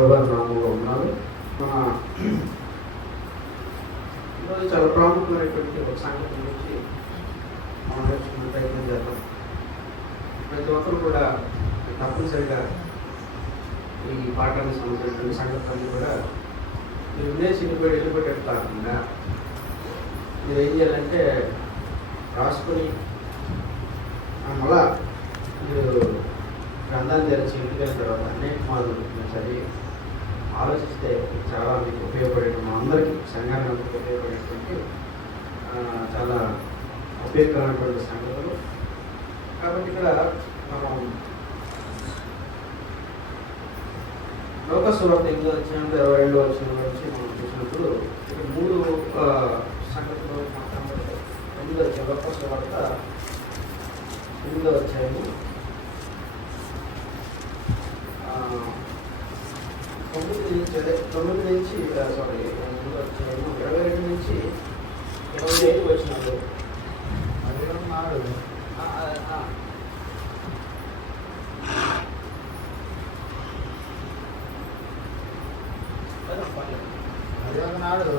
ప్రభువారి నామంలో ఉన్నారు. మన ఈరోజు చాలా ప్రాముఖ్యమైనటువంటి ఒక సంగతి గురించి మనం నేర్చుకునే ప్రయత్నం చేద్దాం. ప్రతి ఒక్కరు కూడా తప్పనిసరిగా ఈ పాఠానికి సంబంధించిన సంగతులన్నీ కూడా మీరు వినేసి వెళ్ళిపోయేటట్టు కాకుండా మీరు ఏం చేయాలంటే రాసుకొని మళ్ళా మీరు గ్రంథాన్ని తెరిచి ఇంటికి వెళ్ళిన తర్వాత అనేక మార్లు చదివి ఆలోచిస్తే చాలా మీకు ఉపయోగపడేటువంటి మా అందరికీ సంఘానికి ఉపయోగపడేటువంటి చాలా ఉపయోగకరమైనటువంటి సంగతులు. కాబట్టి ఇక్కడ మనం లోకసువార్త 8వ అధ్యాయం 22వ వచనం నుంచి మనం చూసినప్పుడు ఇక్కడ 3 సంగతులు మాట్లాడతారు. 8వ అధ్యాయం లోకసువార్త 8వ అధ్యాయము 9 నుంచి 22 నుంచి 25 వచనాలు. అదే ఒకనాడు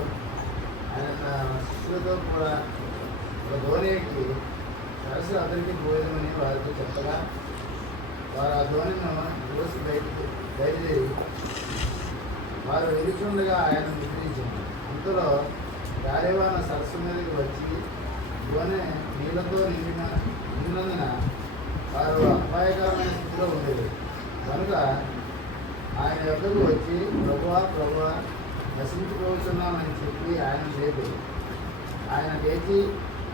ఆయన శిష్యులతో కూడా ఒక ధోనికి సరస్సు అందరికీ భోజనమని వారితో చెప్పగా వారు ఆ ధోనిను చూసి బయలుదేరి వారు ఎదుర్కొండగా ఆయన నిద్రించారు. అంతలో గాలివాన సరస్సు మీదకి వచ్చి ధోని నీళ్లతో నిండినందున వారు అపాయకరమైన స్థితిలో ఉండేది. కనుక ఆయన వద్దకు వచ్చి ప్రభువా నశించుకోవచ్చున్నామని చెప్పి ఆయన లేదు. ఆయన లేచి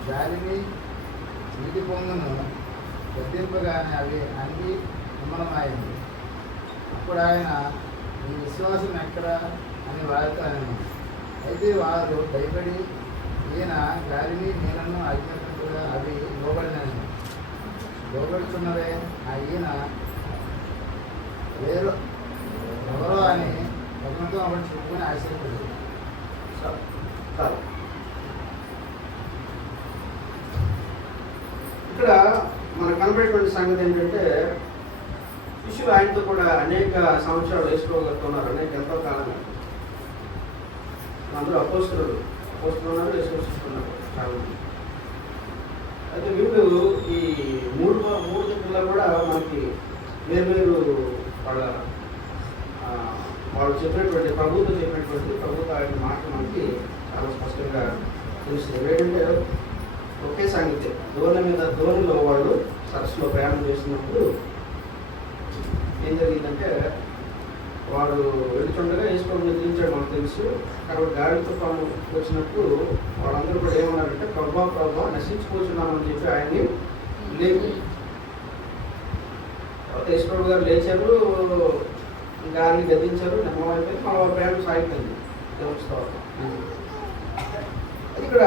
గాలిని నీటి పొంగును గద్దింపగానే అవి అన్ని నిమ్మలమైంది. అప్పుడు ఆయన ఈ విశ్వాసం ఎక్కడ అని వారితో అన్నాను. అయితే వారు భయపడి ఈయన గాలిని నీళ్ళను ఆజ్ఞాపించగా అవి లోబడుతున్నవే ఈయన వేరు ఎవరో అని ఒకరితో ఒకటి చెప్పుకొని ఆశ్చర్యపడింది. ఇక్కడ మనకు కనబడేటువంటి సంగతి ఏంటంటే శిష్యులు ఆయనతో కూడా అనేక సంవత్సరాలు వేసుకోగలుగుతున్నారు. ఎంతో కాలంగా అందరూ అపోస్తున్నారు, వేసుకొస్తున్నారు చాలా మంది. అయితే వీళ్ళు ఈ మూడు దగ్గరలో కూడా మనకి వేరు వాళ్ళు చెప్పినటువంటి ప్రభుత్వం ఆయన మాట మనకి చాలా స్పష్టంగా తెలుస్తుంది. ఏంటంటే ఒకే సంగతి ధోనిలో వాళ్ళు సరస్సులో ప్రయాణం చేస్తున్నప్పుడు ఏం జరిగిందంటే వాడు వెళ్తుండగా వేసుకోవడం నిద్రించాడు మనకు తెలుసు. కాబట్టి గాలి తుఫాను వచ్చినప్పుడు వాళ్ళందరూ కూడా ఏమన్నారంటే ప్రభా నశించుకోవచ్చున్నామని చెప్పి ఆయన్ని లేపు. యేసుప్రభు గారు లేచారు, గాలిని గద్దించారు, నిమ్మమైపోయింది, మన ప్రయాణం సాగిపోయింది. ఇక్కడ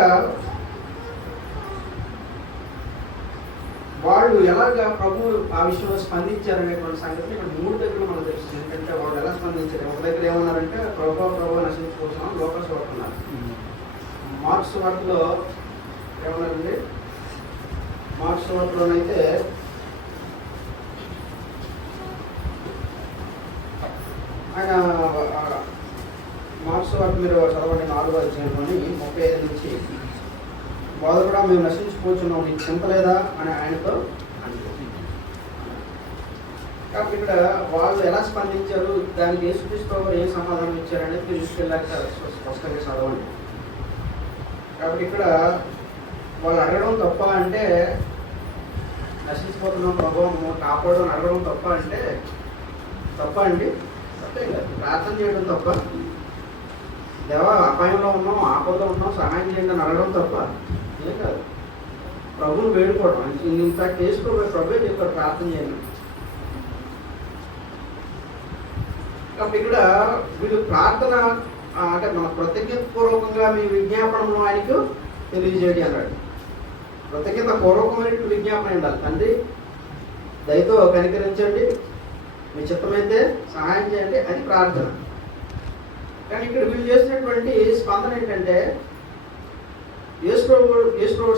వాళ్ళు ఎలాగా ప్రభు ఆ విషయంలో స్పందించారనేటువంటి సంగతి ఇక్కడ 3 దగ్గర మనకు తెలుస్తుంది. ఏంటంటే వాళ్ళు ఎలా స్పందించారు. ఒక దగ్గర ఏమన్నారంటే ప్రభు నశించుకోవచ్చున్నాం లోకసువార్త అన్నారు. మార్క్స్ వార్తలో ఏమన్నారండి, మార్క్స్ వార్తలోనైతే ఆయన మార్క్స్ వార్త మీరు చదవండి 4వ అధ్యాయంలోని 35 నుంచి బోధకుడా మేము నశించుకోవచ్చున్నాం, నీకు చింతలేదా అని ఆయనతో అంటారు. కాబట్టి ఇక్కడ వాళ్ళు ఎలా స్పందించారు, దానికి యేసుక్రీస్తు ఏం సమాధానం ఇచ్చారనేది తీసుకెళ్ళాక స్పష్టంగా చదవండి. కాబట్టి ఇక్కడ వాళ్ళు అడగడం తప్ప అంటే నశించిపోతున్నాం ప్రభావం కాపాడడం అడగడం తప్ప అంటే తప్ప అండి, తప్పేం కాదు. ప్రార్థన చేయడం తప్ప, దేవా అపాయంలో ఉన్నాం, ఆపదలో ఉన్నాం, సహాయం చేయండి అని అడగడం తప్ప ఏం కాదు. ప్రభువుని వేడుకోవడం. ఇంత చేసుకోబోయే ప్రభువే చెప్పారు ప్రార్థన చేయండి. కాబట్టి ఇక్కడ వీళ్ళు ప్రార్థన అంటే మన కృతజ్ఞత పూర్వకంగా మీ విజ్ఞాపనను ఆయనకు తెలియజేయండి అన్నాడు. కృతజ్ఞత పూర్వకమైన విజ్ఞాపన ఉండాలి. తండ్రి దయతో కనికరించండి, మీ చిత్తమైతే సహాయం చేయండి, అది ప్రార్థన. కానీ ఇక్కడ వీళ్ళు చేసినటువంటి స్పందన ఏంటంటే యేసుప్రభు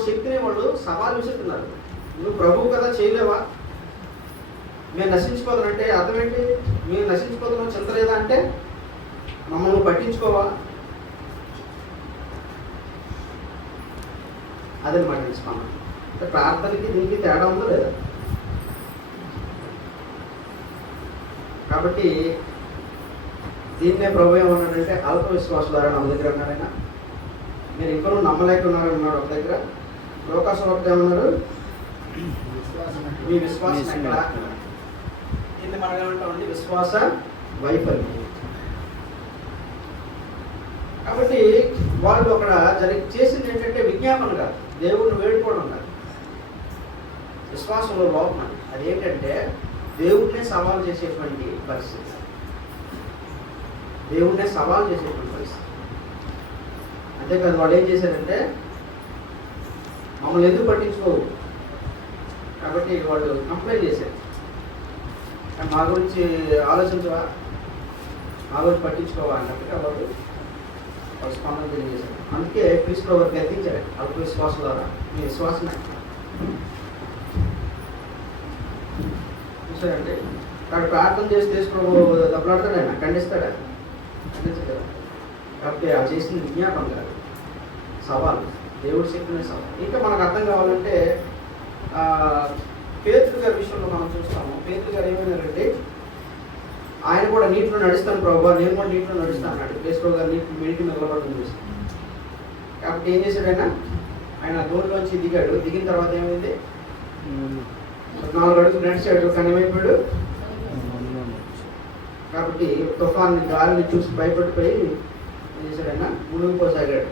శక్తిని వాళ్ళు సవాల్ విసురుతున్నారు. నువ్వు ప్రభువు కదా చేయలేవా, మేము నశించిపోతానంటే అర్థం ఏంటి? మేము నశించిపోతున్నాం చింతలేదా అంటే మమ్మల్ని పట్టించుకోవా? అదనమాట నిష్పన్నం. అంటే ప్రార్థనకి దీనికి తేడా ఉందో లేదా? కాబట్టి దీన్నే ప్రభు ఏమన్నాడంటే అల్ప విశ్వాసం ద్వారా నమ్మ దగ్గర అన్నాడైనా మీరు ఇంకనూ నమ్మలేకున్నారని అన్నాడు ఒక దగ్గర. లోకాసువార్త ఏమన్నాడు? మీ విశ్వాసం ఎక్కడ? దీన్ని మనం ఏమంటామండి? విశ్వాస వైఫల్యం. కాబట్టి వాళ్ళు అక్కడ చేసింది ఏంటంటే విజ్ఞాపన కాదు, దేవుడిని వేడుకోవడం కాదు, విశ్వాసంలో లోపం అది. అదేంటంటే దేవుడినే సవాల్ చేసేటువంటి పరిస్థితి, దేవుడినే సవాల్ చేసేటువంటి పరిస్థితి. అంతేకాదు వాళ్ళు ఏం చేశారంటే మమ్మల్ని ఎందుకు పట్టించుకోవు కాబట్టి వాళ్ళు కంప్లైంట్ చేశారు. మా గురించి ఆలోచించవా, మా గురించి పట్టించుకోవా అన్నట్టుగా వాళ్ళు స్పందన తెలియజేశారు. అందుకే క్రీస్తు వారికి గద్దించారు అల్ప విశ్వాసం ద్వారా మీ విశ్వాసం చూసారంటే అక్కడ ప్రార్థన చేసి తీసుకుని దెబ్బలాడతాడు, ఆయన ఖండిస్తాడు, ఖండించగలరు. కాబట్టి ఆ చేసిన విజ్ఞాపం కాదు, సవాల్, దేవుడి శక్తినే సవాల్. ఇంకా మనకు అర్థం కావాలంటే పేతురు గారి విషయంలో మనం చూస్తాము. పేతురు గారు ఏమైనారంటే ఆయన కూడా నీటిలో నడుస్తాను ప్రభు, నేను కూడా నీటిలో నడుస్తాను అన్నాడు. క్రీస్తు గారు నీటి నిలబడడం చూసి. కాబట్టి ఏం చేశాడు ఆయన దూరంలోంచి దిగాడు. దిగిన తర్వాత ఏమైంది? 4 అడుగులు నడిచాడు, కానీ ఏమైపోయాడు? కాబట్టి తుఫాన్ని గాలిని చూసి భయపడిపోయి ఏం చేశాడైనా మునిగిపోసాగాడు.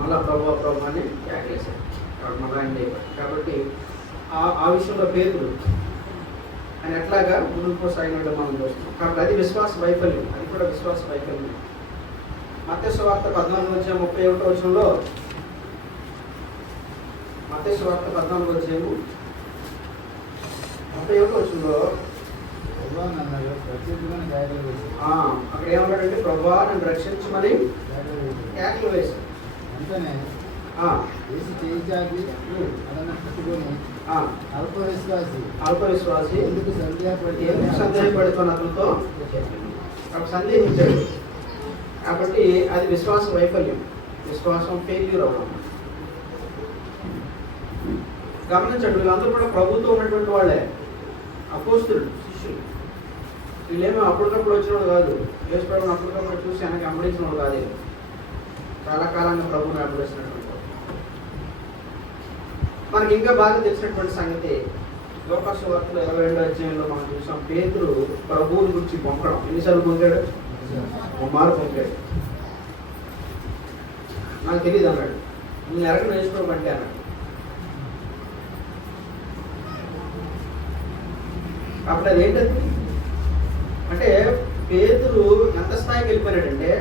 మళ్ళా ప్రభు అని కేకలేశాడు. కాబట్టి మళ్ళీ ఆయన అయిపోయాడు. కాబట్టి ఆ విషయంలో పేతురు ఆయన ఎట్లాగా మునిగిపోసాగినట్టు మనం చూస్తున్నాం. కాబట్టి అది విశ్వాస వైఫల్యం, అది కూడా విశ్వాస వైఫల్యం. మత్తయి సువార్త 14:31 మత్తయి సువార్త 14:31 అక్కడ ఏమన్నాడంటే ప్రభువా నన్ను రక్షించమని కేకలు వేశాడు. అల్ప విశ్వాసి ఎందుకు సందేహపడుతున్న అతనితో సందేహించాడు. కాబట్టి అది విశ్వాస వైఫల్యం, విశ్వాసం ఫెయిల్యూర్ అవ్వడం. గమనించండి, వీళ్ళందరూ కూడా ప్రభుత్వం ఉన్నటువంటి వాళ్ళే, అపోస్తులు, శిష్యులు. వీళ్ళేమో అప్పటికప్పుడు వచ్చిన వాళ్ళు కాదు, యేసు ప్రభువుని అప్పటికప్పుడు చూసి వెనక అమ్మడించిన వాళ్ళు కాదు. చాలా కాలంగా ప్రభువుని అమ్మడిస్తున్నటువంటి వాళ్ళు. మనకి ఇంకా బాగా తెలిసినటువంటి సంగతి లోకాసు వార్తలో 22వ అధ్యాయంలో మనం చూసాం. పేతురు ప్రభువుని గురించి పొంకడం. ఎన్నిసార్లు పొంకాడు? 3 మార్లు పొంకాడు. నాకు తెలియదు అన్నాడు. నేను ఎరగ నేర్చుకోమంటే అన్నాడు. అప్పుడు అది ఏంటది అంటే పేతురు ఎంత స్థాయికి వెళ్ళిపోయాడంటే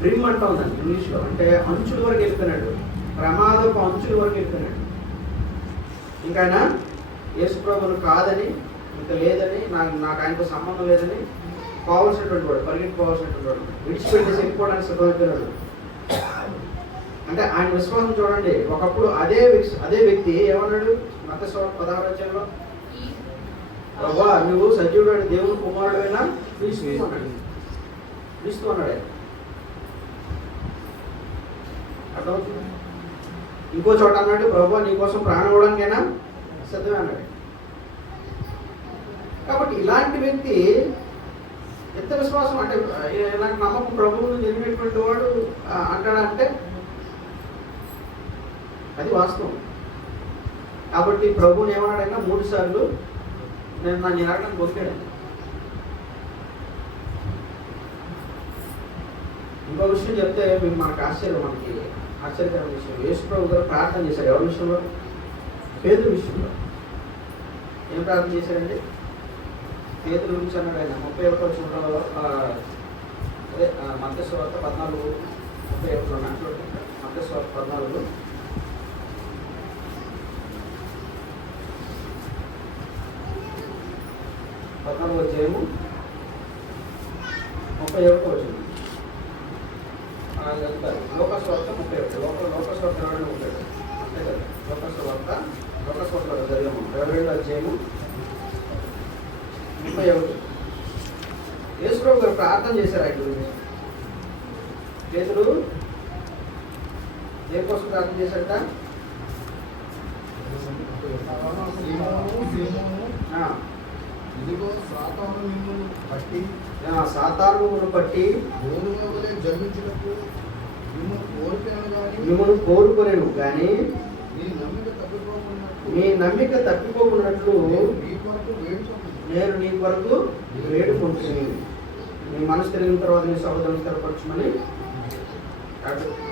బ్రిమ్ అంటా ఉందండి ఇంగ్లీష్లో, అంటే అంచుల వరకు వెళ్ళిపోయినాడు, ప్రమాదపు అంచుల వరకు వెళ్ళిపోయినాడు. ఇంకా ఆయన యేసు ప్రభువును కాదని, ఇంకా లేదని, నాకు ఆయనతో సంబంధం లేదని పోవాల్సినటువంటి వాడు, పరిగెత్తిపోవాల్సినటువంటి వాడు, విడిచిపెట్టేసి వెళ్ళిపోవడానికి సిద్ధమైపోయినాడు. అంటే ఆయన విశ్వాసం చూడండి. ఒకప్పుడు అదే వ్యక్తి ఏమన్నాడు? మత్తయి సువార్త 16వ అధ్యాయంలో ప్రభువా నువ్వు సజీవుడు దేవుని కుమారుడైనా క్రీస్తు అన్నాడు. క్రీస్తు అన్నాడు. అర్థమవుతుంది. ఇంకో చోట అన్నాడు ప్రభువా నీ కోసం ప్రాణం ఇవ్వడానికైనా సిద్ధమే అన్నాడు. కాబట్టి ఇలాంటి వ్యక్తి ఎంత విశ్వాసం అంటే ఇలాంటి నమ్మకం ప్రభువును జరిగినటువంటి వాడు అంటాడంటే అది వాస్తవం. కాబట్టి ప్రభువుని ఏమన్నాడైనా 3 సార్లు నేను నా నిరాకరణ పొందాడు. ఇంకో విషయం చెప్తే మనకి ఆశ్చర్యకరమైన విషయం. యేసు ప్రభు గారు ప్రార్థన చేశారు. ఎవరి విషయంలో? పేతురు విషయంలో. ఏం ప్రార్థన చేశారండి? పేతురు గురించి అన్నాడు ఆయన 31వ వచనంలో. అదే మత్తయి సువార్త 14:31 మాట్లాడుకుంటారు. మత్తయి సువార్త 14 అధ్యాయము 31వ వచనం చెప్తారు. లోకస్వార్త 31, లోకస్వార్త 22 ఉంటాడు అంతే కదా. లోకస్వార్త జరిగాము 22వ అధ్యాయము ప్రార్థన చేశారు ఆయన గురించి. పేతురు దేనికోసం ప్రార్థన చేశారట? ఇదిగో సాతాను మిమ్మల్ని పట్టి సాతానును పట్టి గోధుమలే జన్మించినప్పుడు మిమ్మల్ని కోరుకొనేను కానీ నీ నమ్మిక తప్పిపోకున్నట్లు మీ నమ్మిక తప్పిపోకున్నట్లు నీ కొరకు వేడుచున్నాను. నేను నీ వరకు వేడుకుంటుంది. నీ మనసు తిరిగిన తర్వాత నీ సహోదరుని స్థిరపరచమని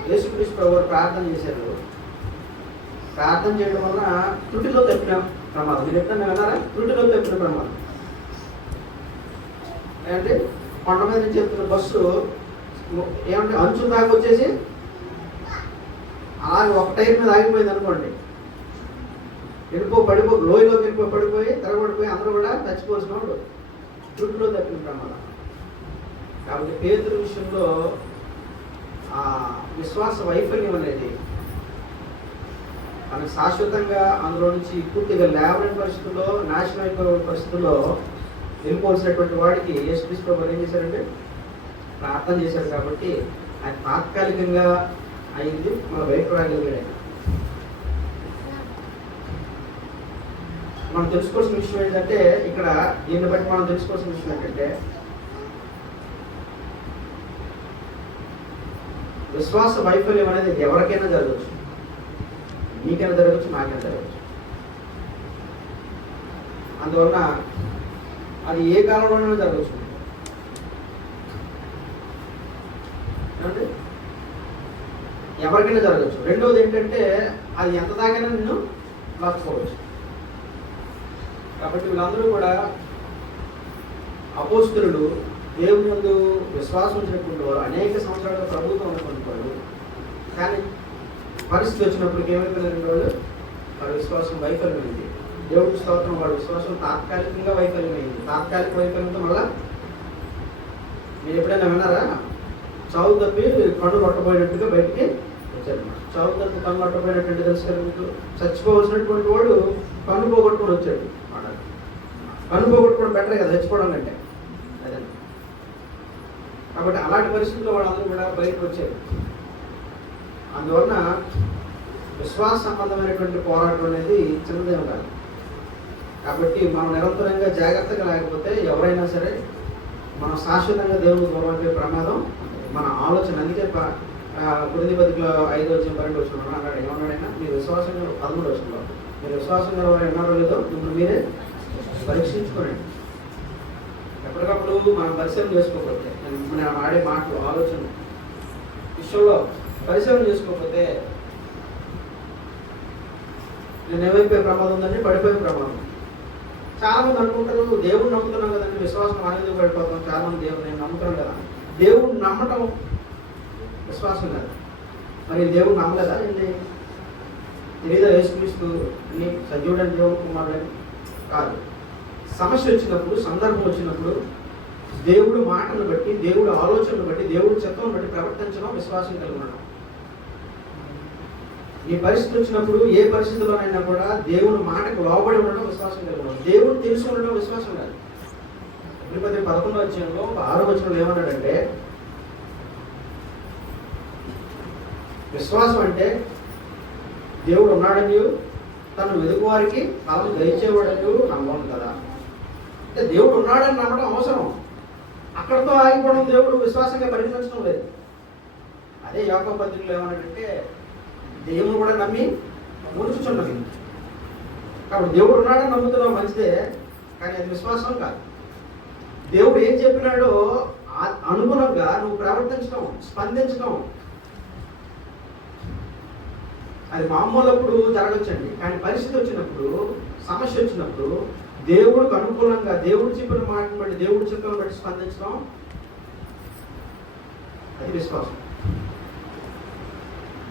యేసుక్రీస్తు ప్రభువు ప్రార్థన చేశారు. ప్రార్థన చేయడం వల్ల త్రుటిలో తప్పిన ప్రమాదం. మీరు ఎప్పుడన్నా విన్నారా? త్రుటిలో తప్పిన ప్రమాదం అంటే కొండ మీద నుంచి వెళ్తున్న బస్సు ఏమంటే అంచు దాకా వచ్చేసి అలాగే ఒక టైర్ మీద ఆగిపోయింది అనుకోండి, లోయలోకి పడిపోయి తెరబడిపోయి అందరూ కూడా చచ్చిపోవాల్సిన వాడు. త్రుటిలో తప్పిన ప్రమాదం. కాబట్టి పేతురు విషయంలో ఆ విశ్వాస వైఫల్యం అనేది మనకు శాశ్వతంగా అందులో నుంచి పూర్తిగా లేవలేని పరిస్థితుల్లో, నాశనం అయిపోయే పరిస్థితుల్లో వెళ్ళిపోవాల్సినటువంటి వాడికి యేసుక్రీస్తు ప్రభువు ఏం చేశారంటే ప్రార్థన చేశారు. కాబట్టి ఆయన తాత్కాలికంగా అయింది, మన బయట రాగలిగాడు. మనం తెలుసుకోవాల్సిన విషయం ఏంటంటే ఇక్కడ దీన్ని బట్టి మనం తెలుసుకోవాల్సిన విషయం ఏంటంటే విశ్వాస వైఫల్యం అనేది ఎవరికైనా జరగవచ్చు. మీకైనా జరగచ్చు, నాకైనా జరగచ్చు. అందువలన అది ఏ కాలంలోనైనా జరగచ్చు. ఏమంటే ఎవరికైనా జరగచ్చు. రెండవది ఏంటంటే అది ఎంత దాకైనా నిన్ను లాక్కోవచ్చు. కాబట్టి వీళ్ళందరూ కూడా అపోస్తలులు దేవుని యందు విశ్వాసం ఉంచినటువంటి వారు, అనేక సంవత్సరాలుగా ప్రభుత్వం ఉన్నటువంటి వారు. కానీ పరిస్థితి వచ్చినప్పటికి ఏమైపోయినారు వాళ్ళు? వారి విశ్వాసం వైఫల్యమైంది. దేవుడి స్తోత్రం, వాడి విశ్వాసం తాత్కాలికంగా వైఫల్యమైంది. తాత్కాలిక వైఫల్యంతో మళ్ళా మీరు ఎప్పుడైనా విన్నారా? చావు తప్పి కన్ను కొట్టబోయినట్టుగా బయటికి వచ్చారు. చావు తప్పి కన్ను కొట్టబోయినట్టు తెలుసు కదా మీకు. చచ్చిపోవలసినటువంటి వాడు కన్ను పోగొట్టుకొని వచ్చాడు. కన్ను పోగొట్టుకోవడం బెటర్ కదా చచ్చిపోవడం కంటే. అదే కాబట్టి అలాంటి పరిస్థితుల్లో వాళ్ళందరూ కూడా బయటకు వచ్చారు. అందువలన విశ్వాస సంబంధమైనటువంటి పోరాటం అనేది చిన్నదే ఉండాలి. కాబట్టి మనం నిరంతరంగా జాగ్రత్తగా లేకపోతే ఎవరైనా సరే మనం శాశ్వతంగా దేవుని దూరం అయిపోయే ప్రమాదం మన ఆలోచన. అందుకే కొద్ది బతికలో 5:12 అన్నాడు. ఏమన్నాడైనా మీరు విశ్వాసంగా 13 మీరు విశ్వాసంగా వారు ఉన్నారో లేదో మిమ్మల్ని మీరే పరీక్షించుకోండి. ఎప్పటికప్పుడు మనం పరిశీలన చేసుకోకపోతే, మనం ఆడే మాటలు ఆలోచన విషయంలో పరిశీలన చేసుకోకపోతే నేను ఏమైపోయే ప్రమాదం ఉందంటే పడిపోయే ప్రమాదం. చాలా మంది అనుకుంటారు దేవుడు నమ్ముతున్నాం కదండి, విశ్వాసం అనేది పడిపోతాం. చాలా మంది దేవుడు నేను నమ్ముతాను కదా. దేవుడు నమ్మటం విశ్వాసం కాదు. మరి దేవుడు నమ్మలేదా ఏంటి? తెలీదా యేసుక్రీస్తు సజీవుడని దేవుడు కుమారుడని? కాదు. సమస్య వచ్చినప్పుడు, సందర్భం వచ్చినప్పుడు దేవుడు మాటను బట్టి, దేవుడు ఆలోచనను బట్టి, దేవుడి చిత్తం బట్టి ప్రవర్తించడం విశ్వాసం కలిగి ఉండడం. ఈ పరిస్థితి వచ్చినప్పుడు ఏ పరిస్థితుల్లోనైనా కూడా దేవుని మాటకు లోబడి ఉండడం విశ్వాసం కలిగి ఉండడం. దేవుడు తెలిసి ఉండడం విశ్వాసం కాదు. తిరుపతి 11వ అధ్యాయంలో 6వ వచనంలో ఏమన్నాడంటే విశ్వాసం అంటే దేవుడు ఉన్నాడని తను వెతుకువారికి ఫలం దయచేవాడని నమ్మడం కదా. అంటే దేవుడు ఉన్నాడని నమ్మడం అవసరం. అక్కడితో ఆగిపోవడం దేవుడు విశ్వాసంగా పరిగణించడం లేదు. అదే యాకోబు పత్రికలో ఏమన్నాడంటే దేవుడు కూడా నమ్మి మునుచుచున్నది. కాబట్టి దేవుడు ఉన్నాడని నమ్ముతున్నావు మంచిదే, కానీ అది విశ్వాసం కాదు. దేవుడు ఏం చెప్పినాడో అనుగుణంగా నువ్వు ప్రవర్తించడం, స్పందించడం అది మామూలప్పుడు జరగచ్చండి. కానీ పరిస్థితి వచ్చినప్పుడు, సమస్య వచ్చినప్పుడు దేవుడికి అనుకూలంగా దేవుడు చెప్పిన మాటను బట్టి, దేవుడి చిత్తాన్ని బట్టి స్పందించడం అది విశ్వాసం.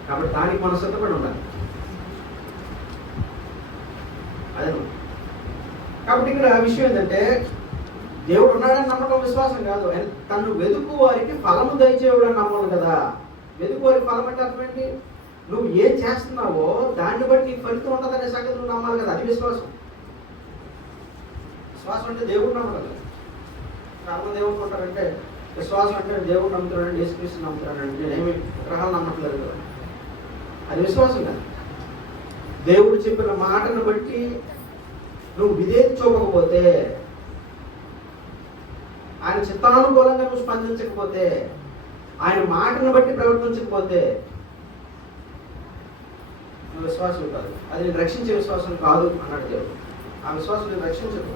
కాబట్టి దానికి మనం సిద్ధపడి ఉండాలి. అదే కాబట్టి ఇక్కడ విషయం ఏంటంటే దేవుడు ఉన్నాడని నమ్మకం విశ్వాసం కాదు. తను వెతుకు వారికి ఫలము దయచేయడం నమ్మను కదా. వెతుకు వారికి ఫలం అంటే అర్థం ఏంటి? నువ్వు ఏం చేస్తున్నావో దాన్ని బట్టి నీకు ఫలితం ఉంటుందనే సంగతి నువ్వు నమ్మాలి కదా. అది విశ్వాసం. విశ్వాసం అంటే దేవుడు నమ్మడం. చాలా మంది ఏమనుకుంటారంటే విశ్వాసం అంటే దేవుడు నమ్ముతున్నాడు, యేసుక్రీస్తు నమ్ముతున్నాడు, నేనేమి విగ్రహాలు నమ్మట్లేదు కదా. అది విశ్వాసం కాదు. దేవుడు చెప్పిన మాటను బట్టి నువ్వు విధేయత చూపకపోతే, ఆయన చిత్తానుకూలంగా నువ్వు స్పందించకపోతే, ఆయన మాటను బట్టి ప్రవర్తించకపోతే నువ్వు విశ్వాసం కాదు. అది నేను రక్షించే విశ్వాసం కాదు అన్నాడు దేవుడు. ఆ విశ్వాసం నేను రక్షించదు.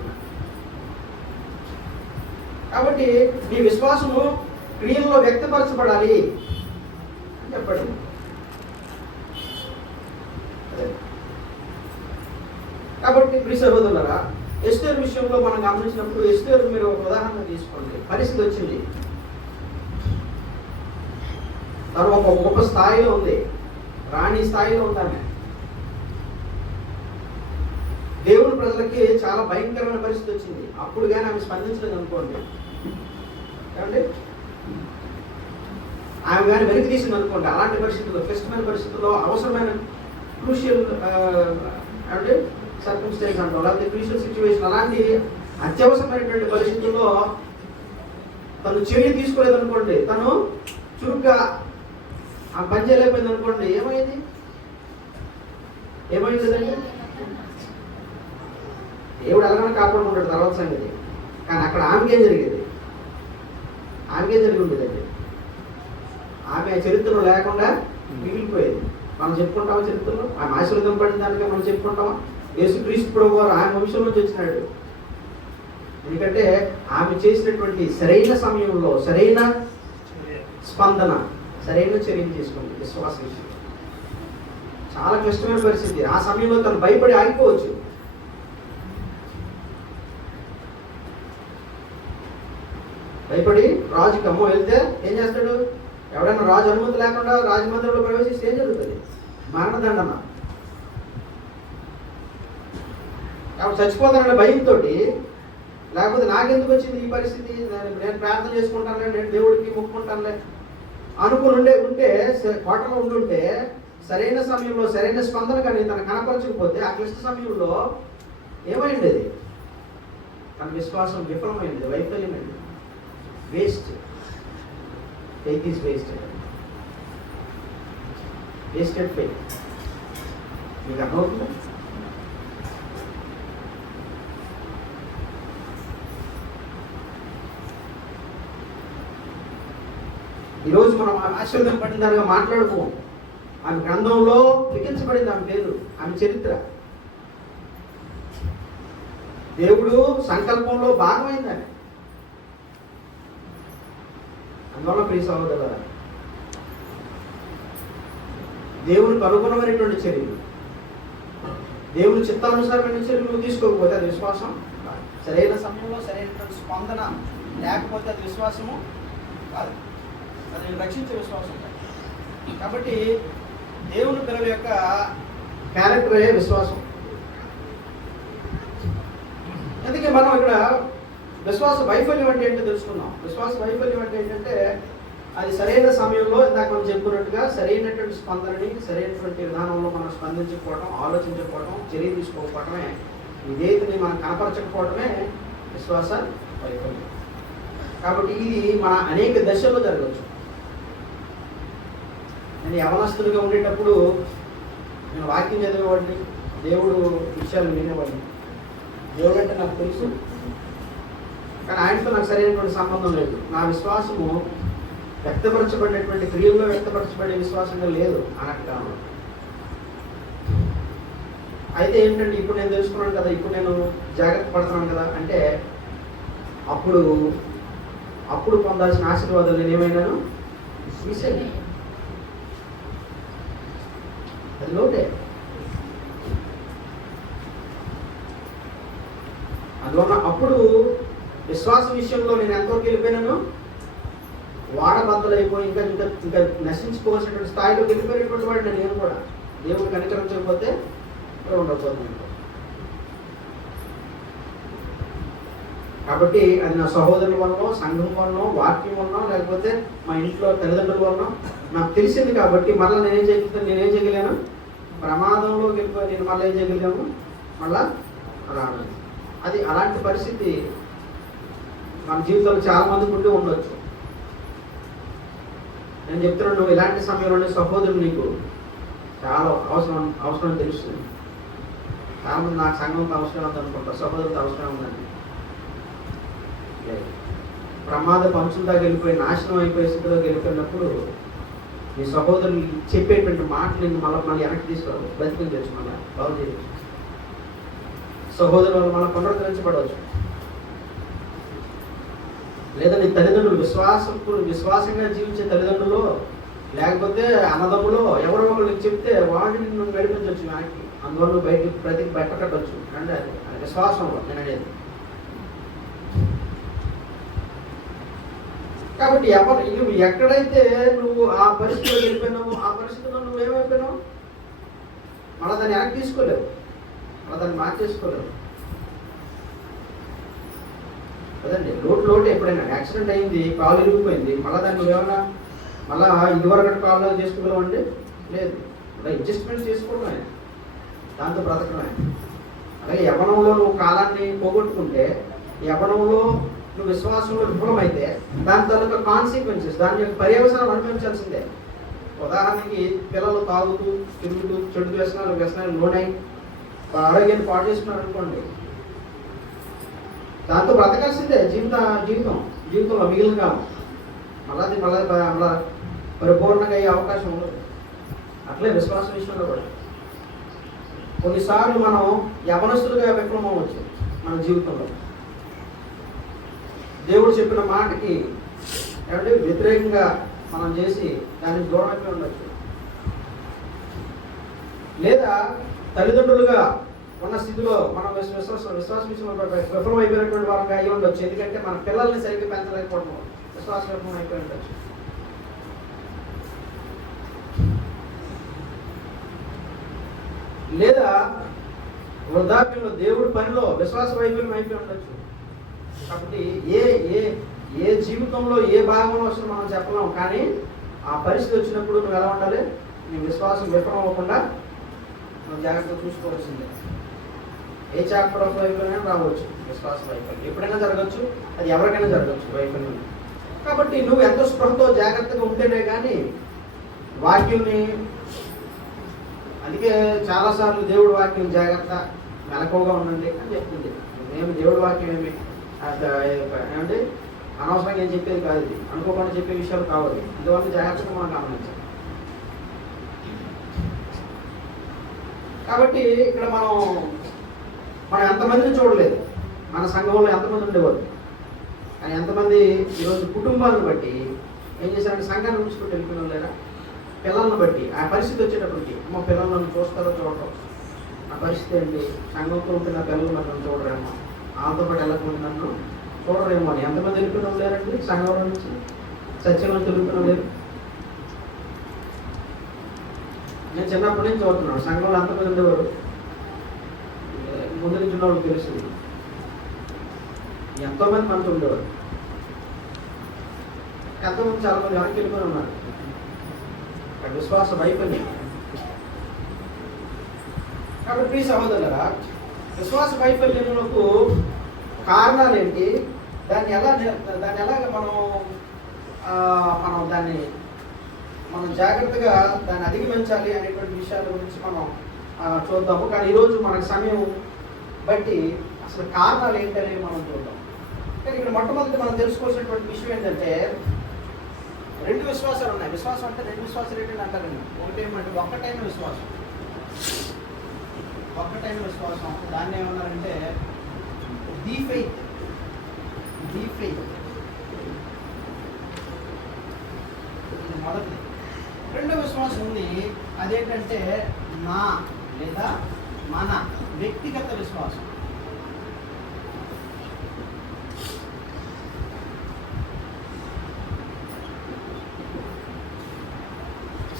కాబట్టి నీ విశ్వాసము క్రియల్లో వ్యక్తపరచబడాలి అని చెప్పండి. కాబట్టి ప్రియ సహోదరులారా, ఎస్తేరు విషయంలో మనం గమనించినప్పుడు, ఎస్తేరు మీరు ఒక ఉదాహరణ తీసుకోండి. పరిస్థితి వచ్చింది, తను ఒక గొప్ప స్థాయిలో ఉంది, రాణి స్థాయిలో ఉందామె. దేవుని ప్రజలకి చాలా భయంకరమైన పరిస్థితి వచ్చింది. అప్పుడు కానీ ఆమె స్పందించలేదు అనుకోండి, ఏమండి, ఆమె కానీ వెనక్కి తీసింది అనుకోండి, అలాంటి పరిస్థితుల్లో, క్లిష్టమైన పరిస్థితుల్లో, అవసరమైన క్రూషియల్ అంటే సర్కమ్స్టెన్స్ అంటాం, లేకపోతే క్రూషియల్ సిచ్యువేషన్, అలాంటి అత్యవసరమైనటువంటి పరిస్థితుల్లో తను చర్య తీసుకోలేదు అనుకోండి, తను చురుగ్గా ఆ పని చేయలేకపోయింది అనుకోండి, ఏమైంది కదండి. దేవుడు ఎలాగైనా కాపాడుకుంటాడు తర్వాత సంగతి. కానీ అక్కడ ఆమెకేం జరిగేది? ఆమెకేం జరిగి ఉండేదండి? ఆమె చరిత్రలో లేకుండా మిగిలిపోయేది. మనం చెప్పుకుంటామా చరిత్రలో? ఆమె ఆశీర్వాదం పడిన దానికే మనం చెప్పుకుంటామా? యేసుక్రీస్తు ప్రభువు వారు ఆమె వంశం నుంచి వచ్చినాడు. ఎందుకంటే ఆమె చేసినటువంటి సరైన సమయంలో సరైన స్పందన, సరైన చర్యలు తీసుకుంది. విశ్వాస విషయం చాలా క్లిష్టమైన పరిస్థితి. ఆ సమయంలో తను భయపడి ఆగిపోవచ్చు. భయపడి రాజు కమ్మో వెళ్తే ఏం చేస్తాడు? ఎవడైనా రాజు అనుమతి లేకుండా రాజమందిరంలో ప్రవేశిస్తే ఏం జరుగుతుంది? మరణదండన. కాబట్టి చచ్చిపోతానన్న భయంతో, లేకపోతే నాకెందుకు వచ్చింది ఈ పరిస్థితి, నేను ప్రార్థన చేసుకుంటానులే, నేను దేవుడికి మొక్కుకుంటానులే అనుకుని ఉంటే కోటలో ఉండుంటే, సరైన సమయంలో సరైన స్పందన కానీ తను కనపరచకపోతే, ఆ క్లిష్ట సమయంలో ఏమైంది? తన విశ్వాసం విఫలమైంది, వైఫల్యమైంది, waste. Faith is wasted. Wasted faith. మీకు అర్థమవుతుందా? ఈరోజు మనం ఆశీర్వాదం పడిన దానిగా మాట్లాడుకోం. ఆమె గ్రంథంలో లిఖించబడింది ఆమె పేరు, ఆమె చరిత్ర. దేవుడు సంకల్పంలో భాగమైంది ఆమె. అందువల్ల ప్రియ సహోదరులారా, దేవునికి అనుగుణమైనటువంటి చర్యలు, దేవుని చిత్తానుసారమైన చర్యలు నువ్వు తీసుకోకపోతే అది విశ్వాసం కాదు. సరైన సమయంలో సరైనటువంటి స్పందన లేకపోతే అది విశ్వాసము కాదు. అది రక్షించే విశ్వాసం కాదు. కాబట్టి దేవుని పిల్లల యొక్క క్యారెక్టరే విశ్వాసం. అందుకే మనం ఇక్కడ విశ్వాస వైఫల్యం అంటే ఏంటో తెలుసుకున్నాం. విశ్వాస వైఫల్యం అంటే ఏంటంటే, అది సరైన సమయంలో ఇందాక మనం చెప్పుకున్నట్టుగా సరైనటువంటి స్పందనని సరైనటువంటి విధానంలో మనం స్పందించకపోవడం, ఆలోచించకపోవడం, చర్య తీసుకోకపోవడమే, విధేయతని మనం కనపరచకపోవడమే విశ్వాస వైఫల్యం. కాబట్టి ఇది మన అనేక దశల్లో జరగవచ్చు. నేను యవనస్తులుగా ఉండేటప్పుడు నేను వాక్యం చదివేవాడిని, దేవుడు విషయాలు వినేవాడిని. దేవుడు అంటే నాకు తెలుసు, కానీ ఆయనతో నాకు సరైనటువంటి సంబంధం లేదు. నా విశ్వాసము వ్యక్తపరచబడినటువంటి క్రియల్లో వ్యక్తపరచబడే విశ్వాసంగా లేదు అన్నట్టు కాదు. అయితే ఏంటంటే, ఇప్పుడు నేను తెలుసుకున్నాను కదా, ఇప్పుడు నేను జాగ్రత్త పడుతున్నాను కదా అంటే, అప్పుడు పొందాల్సిన ఆశీర్వాదాలు నేను ఏమైనాను మిస్. అది లోటే. అందువల్ల అప్పుడు విశ్వాస విషయంలో నేను ఎంతవరకు వెళ్ళిపోయినాను, వాడబద్దలైపోయి ఇంకా ఇంకా ఇంకా నశించుకోవాల్సినటువంటి స్థాయిలోకి వెళ్ళిపోయినటువంటి వాడిని నేను కూడా. దేవుడు కనికరించకపోతే ఉండకపోతున్నాను. కాబట్టి అది నా సహోదరుల వల్ల, సంఘం వల్ల, వాక్యం వల్ల, లేకపోతే మా ఇంట్లో తల్లిదండ్రుల వల్ల నాకు తెలిసింది. కాబట్టి మళ్ళీ నేనేం చేయగలిగాను? ప్రమాదంలో వెళ్ళిపోయి నేను మళ్ళీ ఏం చేయగలిగాను? మళ్ళా రాను. అది అలాంటి పరిస్థితి మన జీవితంలో చాలా మందికి ఉండి ఉండొచ్చు. నేను చెప్తున్నాను, నువ్వు ఇలాంటి సమయంలో సహోదరులు నీకు చాలా అవసరం తెలుస్తుంది. చాలామంది నాకు సంఘంతో అవసరం ఉంది అనుకుంటా, సహోదరులతో అవసరం ఉందండి. ప్రమాద పంచుల దాకా వెళ్ళిపోయి నాశనం అయిపోయే స్థితిలోకి వెళ్ళిపోయినప్పుడు నీ సహోదరులు చెప్పేటువంటి మాటలు నేను మళ్ళీ వెనక్కి తీసుకోవాలి, బతికించవచ్చు, చేయొచ్చు, మళ్ళీ బాగు చేయొచ్చు. సహోదరులు మళ్ళీ పునరుద్ధరించబడవచ్చు. లేదా నీ తల్లిదండ్రులు విశ్వాసంగా జీవించే తల్లిదండ్రులు, లేకపోతే అన్నదమ్ములో ఎవరో ఒకరు చెప్తే వాడిని నువ్వు నడిపించవచ్చు వెనక్కి. అందువల్ల నువ్వు బయటికి బయటకట్టవచ్చు. అంటే అది విశ్వాసంలో నేను అనేది. కాబట్టి నువ్వు ఎక్కడైతే నువ్వు ఆ పరిస్థితిలో వెళ్ళిపోయినావు, ఆ పరిస్థితిలో నువ్వేమైపోయినావు, మళ్ళీ దాన్ని వెనక్కి తీసుకోలేవు, మళ్ళీ దాన్ని మార్చేసుకోలేవు కదండి. లోటు ఎప్పుడైనా యాక్సిడెంట్ అయింది, కాలు ఇరిగిపోయింది, మళ్ళీ దాన్ని నువ్వేమన్నా మళ్ళీ ఇదివరకు కాల్లో చేసుకోగలవు అంటే లేదు. అలా అడ్జస్ట్మెంట్ చేసుకోవడమే, దాంతో బ్రతకడమే. అలాగే యవ్వనంలో నువ్వు కాలాన్ని పోగొట్టుకుంటే, యవ్వనంలో నువ్వు విశ్వాసంలో విఫలమైతే దాని తాలూకా కాన్సిక్వెన్సెస్, దాని యొక్క పర్యవసానం అనుభవించాల్సిందే. ఉదాహరణకి పిల్లలు తాగుతూ తిరుగుతూ చెడు వ్యసనాలు లోనై ఆరోగ్యాన్ని పాటు చేసుకున్నారు అనుకోండి, దాంతో బ్రతకాల్సిందే జీవితంలో మిగిలిన కాలం. మళ్ళీ పరిపూర్ణంగా అయ్యే అవకాశం ఉండదు. అట్లే విశ్వాసం విషయంలో కూడా కొన్నిసార్లు మనం యవనస్తులుగా విఫలం అవ్వచ్చు మన జీవితంలో. దేవుడు చెప్పిన మాటకి ఏమంటే వ్యతిరేకంగా మనం చేసి దానికి దూరం అయిపోయి ఉండొచ్చు. లేదా తల్లిదండ్రులుగా ఉన్న స్థితిలో మనం విశ్వాస విషయంలో విఫలం అయిపోయినటువంటి వారంగా అయ్యి ఉండొచ్చు. ఎందుకంటే మన పిల్లల్ని సరిగ్గా పెంచలేకపోవడం, విశ్వాస విఫలం అయిపోయి ఉండొచ్చు. లేదా వృద్ధాప్యంలో దేవుడి పనిలో విశ్వాస వైఫల్యం అయిపోయి ఉండొచ్చు. కాబట్టి ఏ జీవితంలో ఏ భాగంలో వస్తుందో మనం చెప్పలేము. కానీ ఆ పరిస్థితి వచ్చినప్పుడు నువ్వు ఎలా ఉండాలి? నీ విశ్వాసం విఫలం అవ్వకుండా నువ్వు జాగ్రత్తగా చూసుకోవాల్సిందే. ఏ చాప్టర్ ఆఫ్ వైఫల్యం రావచ్చు, విశ్వాస వైఫల్యం ఎప్పుడైనా జరగచ్చు, అది ఎవరికైనా జరగచ్చు వైఫల్యం. కాబట్టి నువ్వు ఎంతో స్పృహతో జాగ్రత్తగా ఉంటేనే కానీ వాక్యంని, అందుకే చాలాసార్లు దేవుడి వాక్యం జాగ్రత్త మెలకువగా ఉండండి అని చెప్తుంది. మేము దేవుడి వాక్యం ఏమంటే అనవసరంగా ఏం చెప్పేది కాదు, ఇది అనుకోకుండా చెప్పే విషయాలు కావాలి. ఇందువల్ల జాగ్రత్తగా మనం గమనించాలి. కాబట్టి ఇక్కడ మనం ఎంతమందిని చూడలేదు, మన సంఘంలో ఎంతమంది ఉండేవారు, కానీ ఎంతమంది ఈరోజు కుటుంబాలను బట్టి ఏం చేశారంటే సంఘాన్ని ఉంచుకుంటూ వెళ్ళిపోయిన లేరా, పిల్లలను బట్టి ఆ పరిస్థితి వచ్చేటప్పటికి అమ్మ పిల్లలు నన్ను చూస్తారో చూడటం, నా పరిస్థితి ఏంటి, సంఘంతో ఉంటున్న పిల్లలు నన్ను చూడరేమో, వాళ్ళతో పాటు వెళ్ళకుండా నన్ను చూడరేమో అని ఎంతమంది వెళ్ళిపోయిన లేరండి సంఘంలో నుంచి, సత్యంలో తిరుగుతున్న లేరు. నేను చిన్నప్పటి నుంచి చదువుతున్నాను, సంఘంలో ఎంతమంది ఉండేవారు, ముందు నుంచి ఉన్న వాళ్ళకి తెలుస్తుంది, ఎంతోమంది మనతో ఉండేవారు, ఎంతోమంది చాలా మంది వెనక్కి వెళ్ళిపోయి ఉన్నారు. విశ్వాస వైఫల్యం. కాబట్టి సహోదరులారా, విశ్వాస వైఫల్యములకు కారణాలు ఏంటి, దాన్ని ఎలాగ మనం జాగ్రత్తగా దాన్ని అధిగమించాలి అనేటువంటి విషయాల గురించి మనం చూద్దాము. కానీ ఈరోజు మనకు సమయం బట్టి అసలు కారణాలు ఏంటనేవి మనం చూద్దాం. కానీ ఇక్కడ మొట్టమొదటి మనం తెలుసుకోవాల్సినటువంటి విషయం ఏంటంటే, రెండు విశ్వాసాలు ఉన్నాయి. విశ్వాసం అంటే రెండు విశ్వాసాలు ఏంటంటే అంటారండి. ఒకటేమంటే ఒక్కటైన విశ్వాసం, దాన్ని ఏమన్నారంటే ది ఫెయిత్. ఇది మొదటిది. రెండో విశ్వాసం ఉంది, అదేంటంటే నా లేదా మన వ్యక్తిగత విశ్వాసం.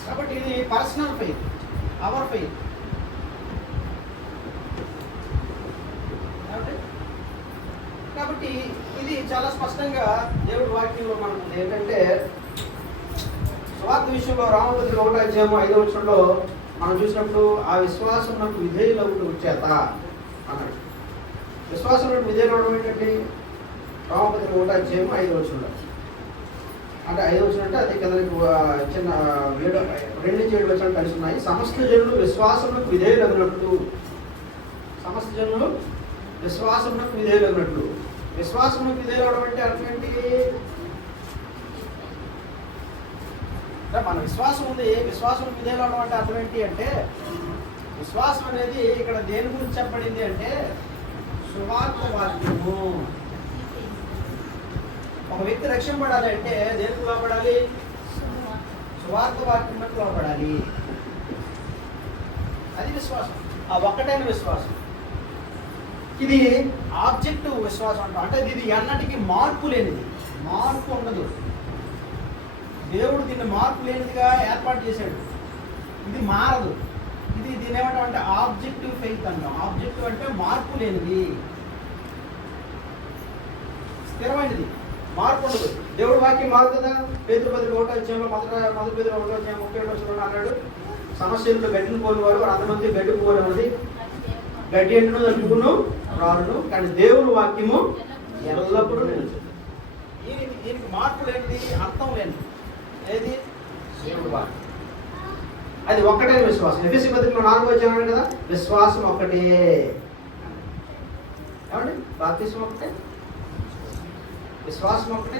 కాబట్టి ఇది పర్సనల్ ఫెయిత్, అవర్ ఫెయిత్. కాబట్టి ఇది చాలా స్పష్టంగా దేవుడి వాక్యంలో మనకు ఏంటంటే, స్వార్థ విషయంలో రామపత్రిక 1:5 మనం చూసినప్పుడు ఆ విశ్వాసం నాకు విధేయులవుట చేత అన్నాడు. విశ్వాసం విధేయులు అవడం ఏంటంటే రామపత్రిక 1:5 అంటే 5 వచ్చిన అంటే అది కింద చిన్న 2 నుంచి 7 వచ్చిన కలిసి ఉన్నాయి. సమస్త జనులు విశ్వాసములకు విధేయులగినట్లు, సమస్త జనులు విశ్వాసములకు విధేయులగినట్లు. విశ్వాసములకు విధేయులవడం అంటే అర్థం ఏంటి? మన విశ్వాసం ఉంది, విశ్వాసం విధేయులవడం అంటే అర్థం ఏంటి అంటే, విశ్వాసం అనేది ఇక్కడ దేని గురించి చెప్పబడింది అంటే సువార్త వాక్యము. ఒక వ్యక్తి రక్షింపబడాలి అంటే దేనికి లోపడాలి? సువార్త వాక్యం లోపడాలి. అది విశ్వాసం, ఆ ఒక్కటైన విశ్వాసం. ఇది ఆబ్జెక్టివ్ విశ్వాసం అంటాం. అంటే ఇది ఎన్నటికీ మార్పు లేనిది, మార్పు ఉండదు. దేవుడు దీన్ని మార్పు లేనిదిగా ఏర్పాటు చేశాడు. ఇది మారదు. దీని ఏమంటాం అంటే ఆబ్జెక్టివ్ ఫెయిత్ అంటాం. ఆబ్జెక్టివ్ అంటే మార్పు లేనిది, స్థిరమైనది, మార్పు ఉండదు. దేవుడు వాక్యం మారుతుందా? పేతురు 1:1 మొదటి పేతురు 1:37 అన్నాడు, సమస్యలు గడ్డిని పోనివారు అంతమంది గడ్డి పోనివ్వదు, గడ్డి ఎండును దాని పువ్వును రాలును, కానీ దేవుని వాక్యము ఎల్లప్పుడూ నిలుస్తుంది. దీనికి మార్పు లేనిది, అర్థం లేనిది ఏది? దేవుడు వాక్యం. అది ఒక్కటే విశ్వాసం. ఎఫెసీ పత్రికలో 4:4 కదా, విశ్వాసం ఒక్కటే. ఏమండి? బాప్తిస్మం ఒకటే, విశ్వాసం ఒకటే.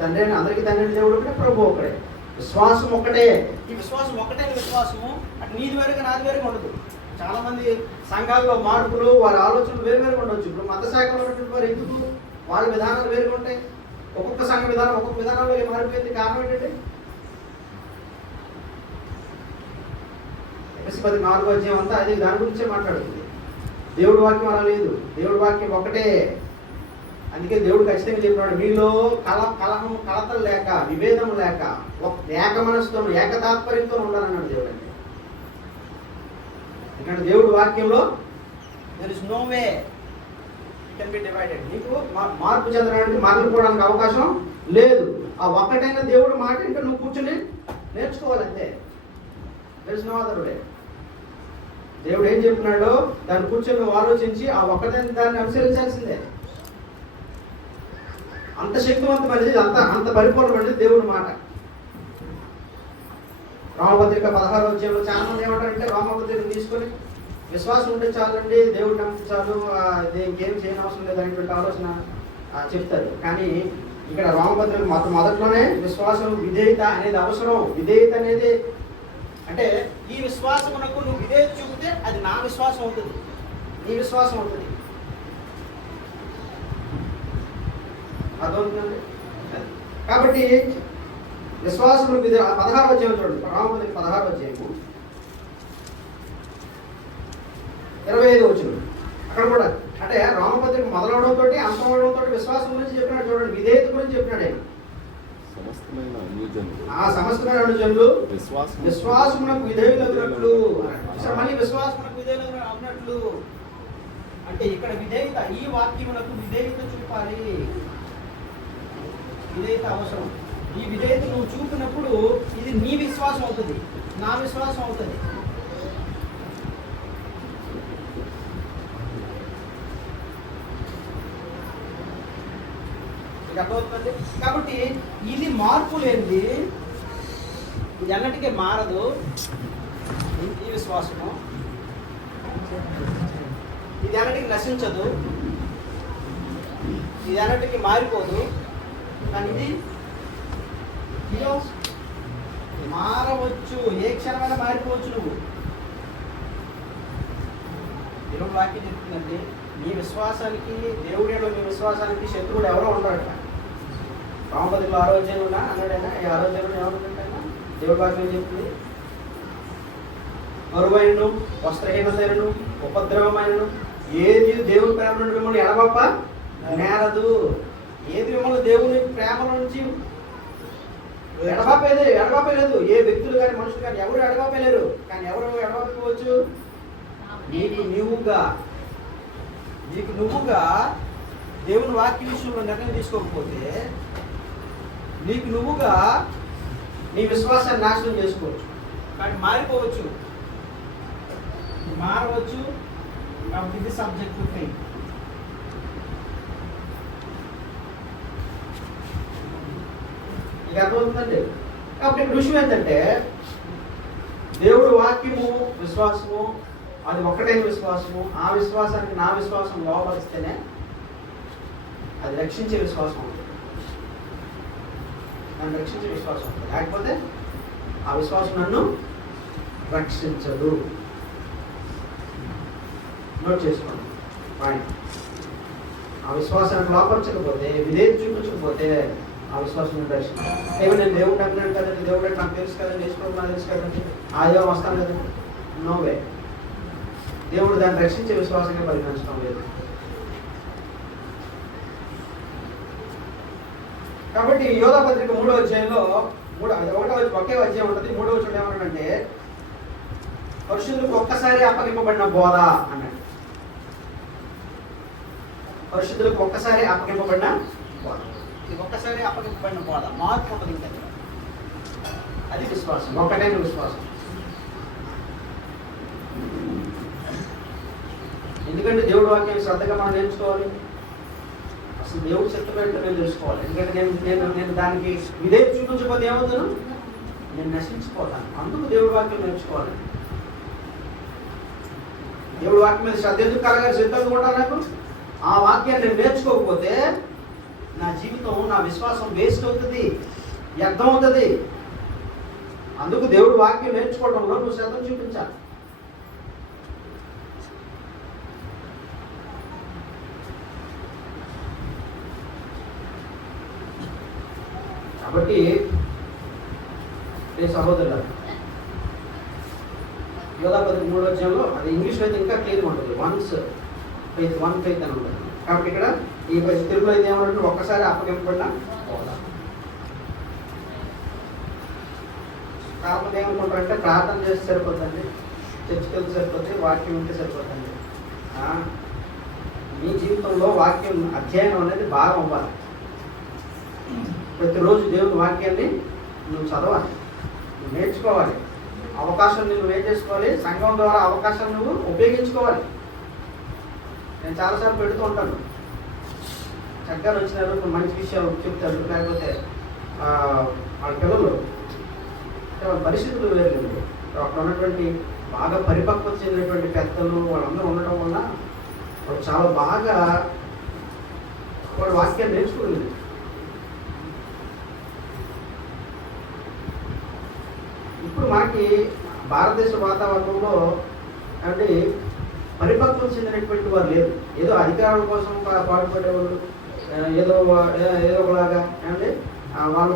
తండ్రి అందరికీ తండ్రి దేవుడు ఒకటే, ప్రభు ఒకటే. విశ్వాసం ఒకటే. ఈ విశ్వాసం ఒకటే విశ్వాసము. అటు నీది వేరుగా నాది వేరుగా ఉండదు. చాలా మంది సంఘాల్లో మార్పులు, వారి ఆలోచనలు వేరువేరుగా ఉండవచ్చు. ఇప్పుడు మత శాఖలో ఉన్నటువంటి వారు ఎందుకు వాళ్ళ విధానాలు వేరుగా ఉంటాయి? ఒక్కొక్క సంఘ విధానం ఒక్కొక్క విధానంలో మారిపోయింది. కారణం ఏంటంటే ఎఫెసీ 4:4 అంతా అది దాని గురించే మాట్లాడుతుంది. దేవుడి వాక్యం అలా లేదు. దేవుడి వాక్యం ఒకటే. అందుకే దేవుడు ఖచ్చితంగా చెప్పినాడు, మీలో కలహం కలతలు లేక, విభేదం లేక, ఏక మనసుతో ఏకతాత్పర్యంతో ఉండాలన్నాడు దేవుడు. అంటే ఎందుకంటే దేవుడు వాక్యంలో there is no way it can be divided. నీకు మార్పు చెందడానికి, మారిపోవడానికి అవకాశం లేదు. ఆ ఒక్కటైన దేవుడు మాట అంటే నువ్వు కూర్చొని నేర్చుకోవాలంతే. there is no other way. దేవుడు ఏం చెప్పినాడో దాన్ని కూర్చొని నువ్వు ఆలోచించి ఆ ఒక్కటైన దాన్ని అనుసరించాల్సిందే. అంత శక్తివంతమైనది, అంత పరిపూర్ణమైనది దేవుడి మాట. రోమపత్రిక 16 చాలా మంది ఏమంటారంటే, రోమపత్రిక తీసుకొని విశ్వాసం ఉంటే చాలండి, దేవుడు నమ్మితే చాలు, ఇంకేం చేయని అవసరం లేదు అనేటువంటి ఆలోచన చెప్తారు. కానీ ఇక్కడ రోమపత్రిక మొదట్లోనే విశ్వాసం, విధేయత అనేది అవసరం. విధేయత అనేది అంటే ఈ విశ్వాసమునకు నువ్వు విధేయత చూపితే అది నా విశ్వాసం అవుతుంది, నీ విశ్వాసం అవుతుంది. అర్థమవుతుందండి? కాబట్టి విశ్వాసము 16 చూడండి, రోమపత్రిక 16 25 అక్కడ కూడా అంటే రోమపత్రిక మొదలవడంతో అంతమవడంతో విశ్వాసం గురించి చెప్పినాడు. చూడండి, విధేయత గురించి చెప్పినాడు ఆయన. సమస్తమైన అనుజనులు విశ్వాసమునకు విధేయులగునట్లు. మళ్ళీ విశ్వాసమునకు విధేయులగునట్లు అంటే ఇక్కడ విధేయత, ఈ వాక్యమునకు విధేయత చూపాలి. విధేయత అవసరం. ఈ విధేయత నువ్వు చూపినప్పుడు ఇది నీ విశ్వాసం అవుతుంది, నా విశ్వాసం అవుతుంది. అర్థమవుతుంది? కాబట్టి ఇది మార్పు లేనిది, ఇది అన్నిటికీ మారదు. ఈ విశ్వాసము ఇది అన్నిటికీ నశించదు, ఇది అన్నిటికీ మారిపోదు. కానీ ఇది మారవచ్చు, ఏ క్షణమైనా మారిపోవచ్చు. నువ్వు దేవుడు వాక్యం చెప్తుందండి, నీ విశ్వాసానికి, దేవుడిలో నీ విశ్వాసానికి శత్రువుడు ఎవరో ఉంటాడు. రోమపత్రికలో 6 అన్నాడైనా, ఈ 6 ఏమనుకుంటా దేవుడి వాక్యం చెప్తుంది, బరువైనను, వస్త్రహీనతను, ఉపద్రవమైనను ఏది దేవుని ప్రేమ నుండి మిమ్మల్ని ఎడగొప్ప నేరదు. ఏది మిమ్మల్ని దేవుని ప్రేమ నుంచి ఎడబాపేలేదు. ఏ వ్యక్తులు కానీ మనుషులు కానీ ఎవరు ఎడబాపేలేరు. కానీ ఎవరు ఎడబాపవచ్చు? నీకు నువ్వుగా దేవుని వాక్య విషయంలో నిర్ణయం తీసుకోకపోతే నీకు నువ్వుగా నీ విశ్వాసాన్ని నాశనం చేసుకోవచ్చు. కానీ మారిపోవచ్చు, మారవచ్చు. కాబట్టి ఇది సబ్జెక్ట్ టు ఫెయిత్. మీకు అర్థమవుతుందండి. కాబట్టి ఇక్కడ విషయం ఏంటంటే దేవుడు వాక్యము విశ్వాసము అది ఒక్కటైన విశ్వాసము. ఆ విశ్వాసానికి నా విశ్వాసం లోపలిస్తేనే అది రక్షించే విశ్వాసం ఉంటుంది. నన్ను రక్షించే విశ్వాసం ఉంటుంది. లేకపోతే ఆ విశ్వాసం నన్ను రక్షించదు. నోట్ చేసుకోండి పాయింట్. ఆ విశ్వాసానికి లోపరచకపోతే, విధేయత చూపించకపోతే ఆ విశ్వాసం రక్షించదు. ఏమో నేను దేవుడు అంటున్నాను కదండి, దేవుడు అంటే నాకు తెలుసు కదండి, వేసుకోవడం నాకు తెలుసు కదండి, ఆదివారం వస్తాను కదండి. నోవే. దేవుడు దాన్ని రక్షించే విశ్వాసంగా పరిగణించడం లేదు. కాబట్టి యోధా పత్రిక 3వ అధ్యాయంలో ఒకే అధ్యాయం ఉంటుంది. 3వ వచనం ఏమన్నాడంటే పరిశుద్ధులకు ఒక్కసారి అప్పగింపబడిన బోధ అన్నాడు. పరిశుద్ధులకు ఒక్కసారి అప్పగింపబడిన బోధ. ఇది ఒక్కసారి అప్పగింపబడిన బోధ. మార్పు ఉంటుంది ఇంకా. అది విశ్వాసం, ఒక్కటైన విశ్వాసం. ఎందుకంటే దేవుడు వాక్యాన్ని శ్రద్ధగా మనం నేర్చుకోవాలి. అసలు దేవుడు చిత్తమేంటో నేను తెలుసుకోవాలి. ఎందుకంటే నేను దానికి విధేయత చూపించకపోతే ఏమవుతాను, నేను నశించిపోతాను. అందుకు దేవుడి వాక్యం నేర్చుకోవాలి. దేవుడి వాక్యం మీద శ్రద్ధ ఎందుకు కలగాలి, శ్రద్ధ అనుకుంటా నాకు. ఆ వాక్యాన్ని నేను నేర్చుకోకపోతే నా జీవితం, నా విశ్వాసం వేస్ట్ అవుతుంది, వ్యర్థం అవుతుంది. అందుకు దేవుడు వాక్యం నేర్చుకోవడంలో నువ్వు శ్రద్ధ చూపించాలి. కాబట్టి సహోదరులు, యోధా పత్రిక 3వ అధ్యాయంలో అది ఇంగ్లీష్లో అయితే ఇంకా క్లియర్గా ఉంటుంది. వన్ ఫెయిత్ అని ఉంటుంది. కాబట్టి ఇక్కడ ఈ తెలుగులో అయితే ఏమన్నట్టు ఒక్కసారి అప్పగింపబడిన బోధ. కాకపోతే ఏమనుకుంటారంటే ప్రార్థన చేస్తే సరిపోతుంది, చర్చికి వెళ్తే సరిపోతుంది, వాక్యం ఉంటే సరిపోతుంది. మీ జీవితంలో వాక్యం అధ్యయనం అనేది బాగా అవ్వాలి. ప్రతిరోజు దేవుని వాక్యాన్ని నువ్వు చదవాలి, నువ్వు నేర్చుకోవాలి. అవకాశం నువ్వు ఏం చేసుకోవాలి, సంఘం ద్వారా అవకాశం నువ్వు ఉపయోగించుకోవాలి. నేను చాలాసార్లు పెడుతూ ఉంటాను. చక్కగా వచ్చినారు, మంచి విషయాలు చెప్తారు. లేకపోతే వాళ్ళ పిల్లలు వాళ్ళ పరిస్థితులు వేరు. అక్కడ ఉన్నటువంటి బాగా పరిపక్వత చెందినటువంటి పెద్దలు వాళ్ళందరూ ఉండటం వల్ల వాళ్ళు చాలా బాగా వాళ్ళ వాక్యాన్ని నేర్చుకోలేదు. ఇప్పుడు మనకి భారతదేశ వాతావరణంలో అంటే పరిపక్వం చెందినటువంటి వారు లేరు. ఏదో అధికారుల కోసం పాటుపడేవాళ్ళు, ఏదో ఒకలాగా అంటే వాళ్ళు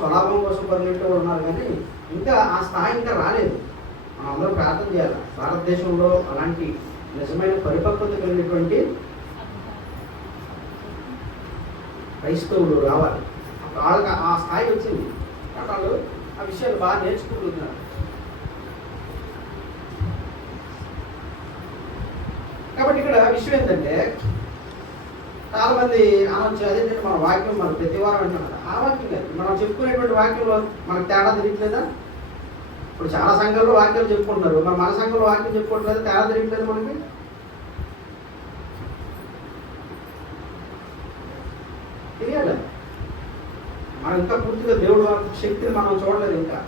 స్వలాభం కోసం పరిగెట్టే వాళ్ళు ఉన్నారు. కానీ ఇంకా ఆ స్థాయి ఇంకా రాలేదు. మనం అందరూ ప్రార్థన చేయాలి. భారతదేశంలో అలాంటి నిజమైన పరిపక్వత కలిగినటువంటి క్రైస్తవులు రావాలి. వాళ్ళకి ఆ స్థాయి వచ్చింది. వాళ్ళు ఆ విషయాలు బాగా నేర్చుకుంటున్నారు. కాబట్టి ఇక్కడ విషయం ఏంటంటే చాలా మంది అనొచ్చు, అదేంటంటే మన వాక్యం మనం ప్రతి వారం అంటున్నారు. ఆ వాక్యం కాదు, మనం చెప్పుకునేటువంటి వాక్యంలో మనకు తేడా తిరగట్లేదా? ఇప్పుడు చాలా సంఘాల్లో వాక్యాలు చెప్పుకుంటున్నారు, మన సంఘంలో వాక్యం చెప్పుకోవట్లేదు, తేడా తిరగట్లేదు మనకి. తెలియాలి. మనం ఇంకా పూర్తిగా దేవుడు శక్తిని మనం చూడలేదు. ఇంకా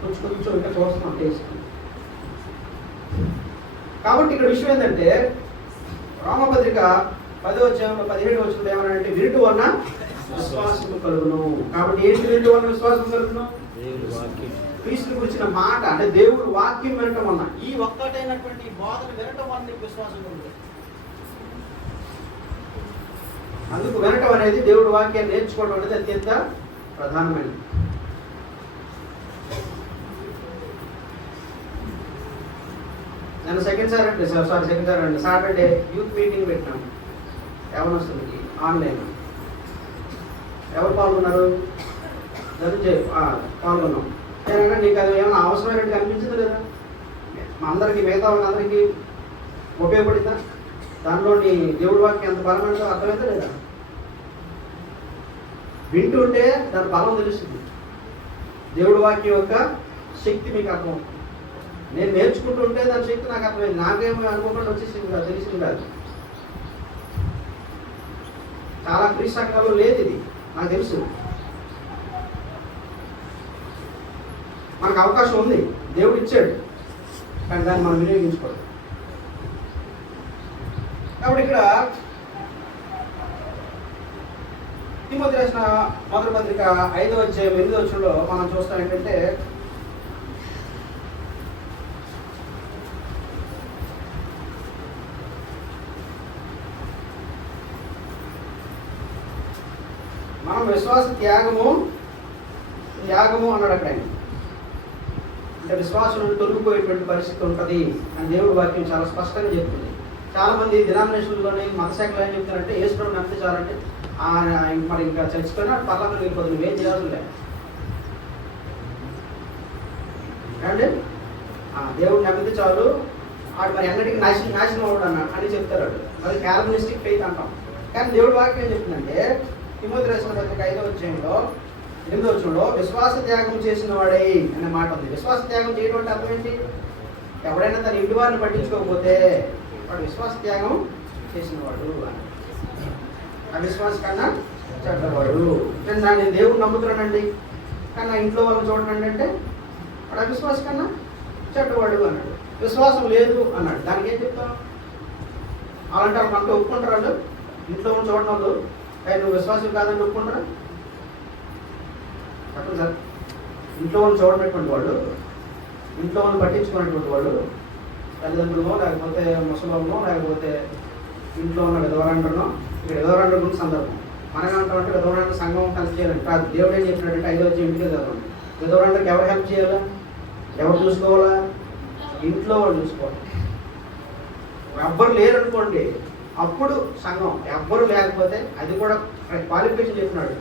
కొంచెం ఇంకా చూస్తున్నాం టేస్ట్. కాబట్టి ఇక్కడ విషయం ఏంటంటే రోమపత్రిక 10వ అధ్యాయంలో 17వ వచనంలో ఏమన్నాడంటే వినుట వలన విశ్వాసము కలుగును. కాబట్టి ఏంటి వినుట వలన విశ్వాసం కలుగును? క్రీస్తుని గురించిన మాట, అంటే దేవుడు వాక్యం వినటం వలన, ఈ ఒక్కటైనటువంటి బోధన వినటం వలన నీకు విశ్వాసం కలుగుతుంది. అందుకు వినటం అనేది, దేవుడు వాక్యాన్ని నేర్చుకోవడం అనేది అత్యంత ప్రధానమైనది. నేను second sir Saturday youth meeting పెట్టినాం. యవనస్తులకి ఆన్లైన్. ఎవరు పాల్గొన్నారు? ధనంజయ్ పాల్గొన్నాం. ఏమన్నా నీకు అది ఏమైనా అవసరమైనట్టు అనిపించదు లేదా? మా అందరికీ, మిగతా వాళ్ళందరికీ ఉపయోగపడిందా? దానిలో నీ దేవుడి వాక్యం ఎంత బలమైనదో అర్థమైందా లేదా? వింటుంటే దాని బలం తెలుస్తుంది. దేవుడి వాక్యం యొక్క శక్తి మీకు అర్థమవుతుంది. నేను నేర్చుకుంటుంటే దాని శక్తి నాకు అర్థమైంది. నాకేమో అనుకోకుండా వచ్చేసింది కాదు, తెలిసింది కాదు. చాలా క్రీస్తు సంఘాల్లో లేదు ఇది, నాకు తెలుసు. మనకు అవకాశం ఉంది, దేవుడు ఇచ్చాడు, కానీ దాన్ని మనం వినియోగించుకోవాలి. కాబట్టి ఇక్కడ తిమోతి రాసిన మొదటి పత్రిక 5వ అధ్యాయం 8వ వచనంలో మనం చూస్తాం ఏంటంటే, మనం విశ్వాస త్యాగము అన్నాడు అక్కడ ఆయన. అంటే విశ్వాసం నుండి తొలగిపోయేటువంటి పరిస్థితి ఉంటుంది అని దేవుడి వాక్యం చాలా స్పష్టంగా చెప్తుంది. చాలా మంది డినామినేషన్లోని మత శాఖలు ఏం చెప్తారంటే యేసుప్రభుని నమ్మితే చాలంటే మరి ఇంకా చచ్చిపోయినా పర్లకు వెళ్ళిపోతుంది, నువ్వేం చేయాల్సి లేదు అంటే దేవుడు నమ్మితే చాలు, ఆడు మరి ఎన్నటికీ నాశనం అవ్వడు అని చెప్తారు. అది క్యాల్వినిస్టిక్ ఫెయిత్ అంటాం. కానీ దేవుడి వాక్యం ఏం చెప్తుందంటే తిమోతి రాసిన పత్రిక 5వ అధ్యాయంలో 8వ వచనంలో విశ్వాస త్యాగం చేసిన వాడే అనే మాట ఉంది. విశ్వాస త్యాగం చేయడం అంటే అర్థం ఏంటి? ఎవడైనా తన ఇంటి వారిని పట్టించుకోకపోతే వాడు విశ్వాస త్యాగం చేసిన వాడు అని. అవిశ్వాస కన్నా చెడ్డవాడు. నేను దేవుడు నమ్ముతున్నానండి కానీ నా ఇంట్లో వాళ్ళని చూడండి అంటే వాడు అవిశ్వాస కన్నా చెడ్డవాడు అన్నాడు. విశ్వాసం లేదు అన్నాడు, దానికి ఏం చెప్తాం? అలాంటి వాళ్ళు మనతో ఒప్పుకుంటారు. వాళ్ళు ఇంట్లో ఉన్న చూడడం వాళ్ళు నువ్వు విశ్వాసం కాదని ఒప్పుకుంటారా? చెప్పండి సార్. ఇంట్లో వాళ్ళు చూడనటువంటి వాళ్ళు, ఇంట్లో వాళ్ళు పట్టించుకున్నటువంటి వాళ్ళు, తల్లిదండ్రులనో లేకపోతే ముసలినో లేకపోతే ఇంట్లో ఉన్న విధవరాండ్రనో, ఇక్కడ విధవరాండ్ర గురించి సందర్భం మనం ఏమంటామంటే విధవరాండ్ర సంఘం హెల్ప్ చేయాలండి కాదు. దేవుడు ఏం చెప్పినట్టు 5వ అధ్యాయం ఇంటికే చదవండి. విధవరాండ్రకి ఎవరు హెల్ప్ చేయాలా? ఎవరు చూసుకోవాలా? ఇంట్లో వాళ్ళు చూసుకోవాలి. ఎవ్వరు లేరనుకోండి అప్పుడు సంఘం, ఎవ్వరు లేకపోతే అది కూడా క్వాలిఫికేషన్ చెప్పినాడు.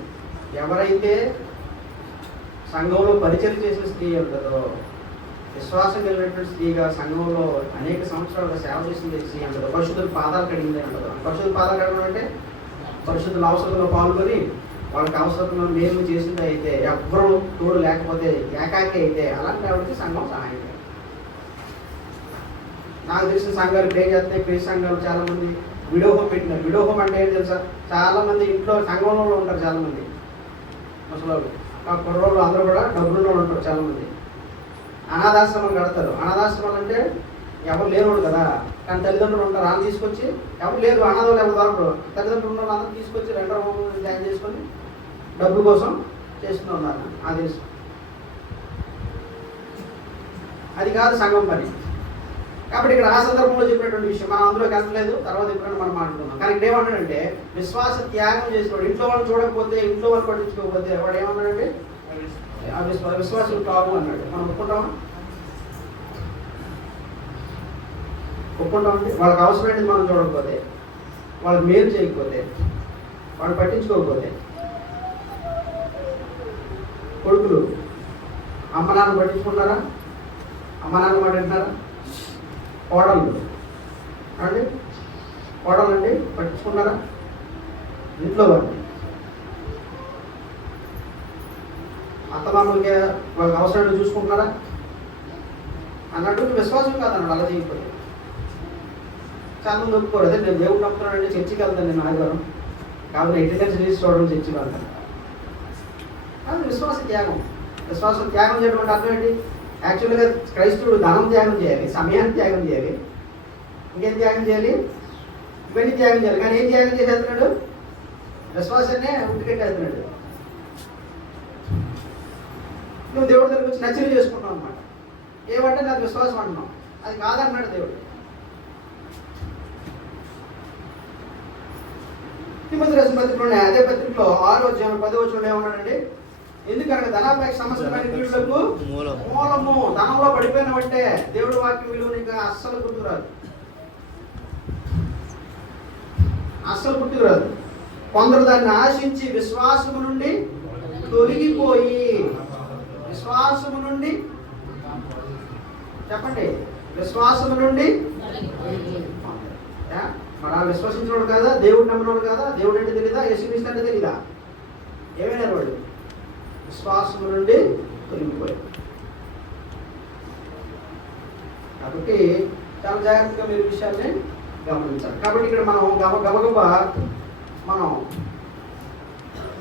ఎవరైతే సంఘంలో పరిచయం చేసిన స్త్రీ ఉంటుందో, విశ్వాసం కలిగినటువంటి స్త్రీగా సంఘంలో అనేక సంవత్సరాలుగా సేవ చేసిన స్త్రీ అంటారు. పరిశుద్ధుల పాదాలు కడిగింది అంటారు. పరిశుద్ధ పాదాలు కడగడం అంటే పరిశుద్ధుల అవసరంలో పాల్గొని వాళ్ళకి అవసరంలో మేలు చేసింది అయితే, ఎవ్వరూ తోడు లేకపోతే, ఏకాకి అయితే అలాంటి వాడికి సంఘం సహాయం చేయాలి. నాకు తెలిసిన సంఘాలు ప్రే చేస్తే ప్రే సంఘాలు చాలా మంది విడో హోమ్ పెట్టినారు. విడో హోమ్ అంటే ఏంటి తెలుసా? చాలా మంది ఇంట్లో సంఘంలో ఉంటారు, చాలా మంది ముసలి ఆ కుర్రోళ్ళు అందరూ కూడా డబ్బుల్లో ఉంటారు. చాలా మంది అనాథాశ్రమాలు కడతారు. అనాథాశ్రమాలు అంటే ఎవరు లేరు కదా, కానీ తల్లిదండ్రులు ఉంటారు. వాళ్ళు తీసుకొచ్చి ఎవరు లేరు, అనాథాలు ఎవరు దొరకరు, తల్లిదండ్రులు ఉన్న వాళ్ళందరూ తీసుకొచ్చి రెండో హోమ్ జాయిన్ చేసుకొని డబ్బుల కోసం చేస్తూ ఉన్నారు. అది కాదు సంఘం పని. కాబట్టి ఇక్కడ ఆ సందర్భంలో చెప్పినటువంటి విషయం మనం అందులోకి వెళ్ళలేదు, తర్వాత ఎప్పుడైనా మనం మాట్లాడుకుందాం. కానీ ఇక్కడ ఏమన్నాడంటే విశ్వాస త్యాగం చేసినవాడు, ఇంట్లో వాళ్ళు చూడకపోతే, ఇంట్లో వాళ్ళు పట్టించుకోకపోతే వాడు ఏమన్నాడంటే విశ్వాసం కాదు అన్నాడు. మనం ఒప్పుకుంటామా? ఒప్పుకుంటామంటే వాళ్ళకి అవసరమైనది మనం చూడకపోతే, వాళ్ళకి మేలు చేయకపోతే, వాళ్ళు పట్టించుకోకపోతే, కొడుకులు అమ్మ నాన్న పట్టించుకుంటారా? అమ్మ నాన్న మాట వింటారా? కోడళ్ళు అండి, కోడలండి పట్టించుకున్నారా? ఇంట్లో వాళ్ళు అత్తమామలకి వాళ్ళకి అవసరాన్ని చూసుకుంటున్నారా అన్నట్టు విశ్వాసం కాదన్నాడు. అలా చేయకపోతే చాలా మంది ఒప్పుకోరు. అదే నేను దేవుడు నమ్ముతున్నానంటే చర్చికి వెళ్తాను, నేను ఆదివారం కాబట్టి అటెండెన్స్ రిజిస్టర్ చూడడం చర్చికి వెళ్తాను. అది విశ్వాస త్యాగం. విశ్వాసం త్యాగం చేయడం అంటే అర్థం ఏంటి? యాక్చువల్గా క్రైస్తవుడు ధనం త్యాగం చేయాలి, సమయాన్ని త్యాగం చేయాలి, ఇంకేం త్యాగం చేయాలి? ఇవన్నీ త్యాగం చేయాలి. కానీ ఏం త్యాగం చేసేస్తున్నాడు? విశ్వాసాన్నే ఉట్టికెట్టేస్తున్నాడు. నువ్వు దేవుడి దగ్గరికి వచ్చి నచ్చిని చేసుకుంటావు అనమాట. ఏమంటే నాకు విశ్వాసం అంటున్నావు, అది కాదన్నాడు దేవుడు. తిమోతి రాసిన పత్రికలోనే అదే పత్రికలో 6వ అధ్యాయం 10వ వచనంలో ఏమన్నాడండి? ఎందుకనగా ధనాపేక్ష సమస్తమైన కీడులకు మూలము. ధనంలో పడిపోయినవంటే దేవుడి వాక్యం విలువ నీకు అస్సలు గుర్తుకురాదు, అస్సలు గుర్తుకురాదు. కొందరు దాన్ని ఆశించి విశ్వాసము నుండి తొలగిపోయి, విశ్వాసము నుండి చెప్పండి, విశ్వాసము నుండి మరి విశ్వసించినోడు కదా, దేవుడు నమ్మినోడు కదా, దేవుడు అంటే తెలీదా, యేసుక్రీస్తు అంటే తెలీదా? ఏమైనా వాడు విశ్వాసము నుండి తొలగిపోయాడు. కాబట్టి చాలా జాగ్రత్తగా మీరు విషయాన్ని గమనించాలి. కాబట్టి ఇక్కడ మనం గబగబ మనం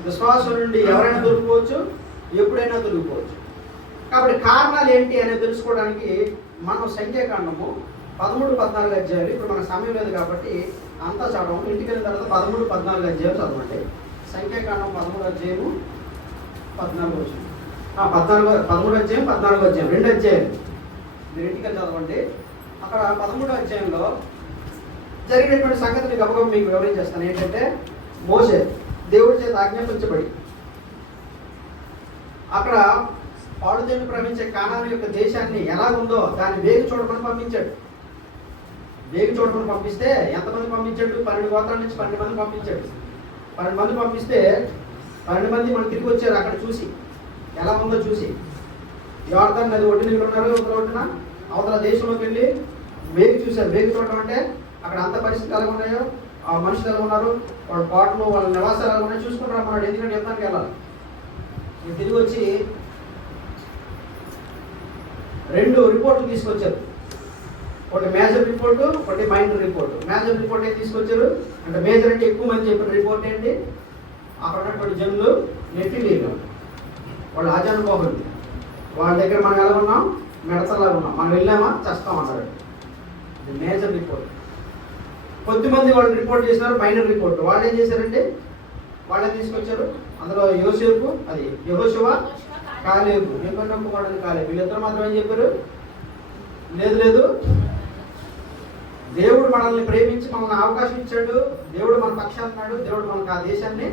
విశ్వాసం నుండి ఎవరైనా దొరికిపోవచ్చు, ఎప్పుడైనా దొరికిపోవచ్చు. కాబట్టి కారణాలు ఏంటి అనేది తెలుసుకోవడానికి మనం సంఖ్యాకాండము 13-14 అధ్యాయులు, ఇప్పుడు మనకు సమయం లేదు కాబట్టి అంతా చదవము. ఇంటికి వెళ్ళిన తర్వాత 13-14 అధ్యాయులు చదవండి. సంఖ్యాకాండం 13 అధ్యాయము 14 వచ్చింది. 13 అధ్యాయం 14 అధ్యాయం 2 అధ్యాయులు మీరు ఇంటికి వెళ్ళి చదవండి. అక్కడ 13 అధ్యాయంలో జరిగినటువంటి సంగతిని గబగబా మీకు వివరించేస్తాను. ఏంటంటే మోషే దేవుడి చేత ఆజ్ఞాపించబడి అక్కడ పాడుదేవుడు ప్రవహించే కానాను యొక్క దేశాన్ని ఎలా ఉందో దాన్ని వేగి చూడమని పంపించాడు. వేగి చూడమని పంపిస్తే ఎంతమంది పంపించాడు? 12 గోత్రాల నుంచి 12 మంది పంపించాడు. 12 మంది పంపిస్తే 12 మంది మనం తిరిగి వచ్చారు. అక్కడ చూసి ఎలా ఉందో చూసి యోర్దాను నది ఒడ్డున ఉన్నారు, అవతల ఒడ్డున అవతల దేశంలోకి వెళ్ళి వేగి చూశారు. వేగి చూడటం అంటే అక్కడ అంత పరిస్థితులు ఎలా ఉన్నాయో, ఆ మనుషులు ఎలా ఉన్నారు, వాళ్ళ పాటలు వాళ్ళ నివాసాలు ఎలా ఉన్నాయో చూసుకుని రమ్మన్నాడు. ఎందుకంటే యుద్ధానికి వెళ్ళాలి. తిరిగి వచ్చి 2 రిపోర్ట్లు తీసుకొచ్చారు. ఒకటి మేజర్ రిపోర్టు, ఒకటి మైనర్ రిపోర్టు. మేజర్ రిపోర్ట్ ఏం తీసుకొచ్చారు అంటే, మేజర్ అంటే ఎక్కువ మంది చెప్పిన రిపోర్ట్ ఏంటి, అక్కడ ఉన్నటువంటి జనులు నెఫిలీలు, వాళ్ళు ఆజానుభోగులు, వాళ్ళ దగ్గర మనం ఎలా ఉన్నాం, మెడతలా ఉన్నాం, మనం వెళ్ళామా చస్తాం అన్నారు. ఇది మేజర్ రిపోర్ట్. కొద్దిమంది వాళ్ళు రిపోర్ట్ చేసినారు మైనర్ రిపోర్ట్. వాళ్ళు ఏం చేశారంటే వాళ్ళే తీసుకొచ్చారు. అందులో యోసేపు, అది యెహోషువ, కాలేబు, యెఫున్నె కుమారుడు కాలేబు, వీళ్ళిద్దరు మాత్రం ఏం చెప్పారు, లేదు లేదు దేవుడు మనల్ని ప్రేమించి మనల్ని అవకాశం ఇచ్చాడు, దేవుడు మన పక్షాలు ఉన్నాడు, దేవుడు మనకు ఆ దేశాన్ని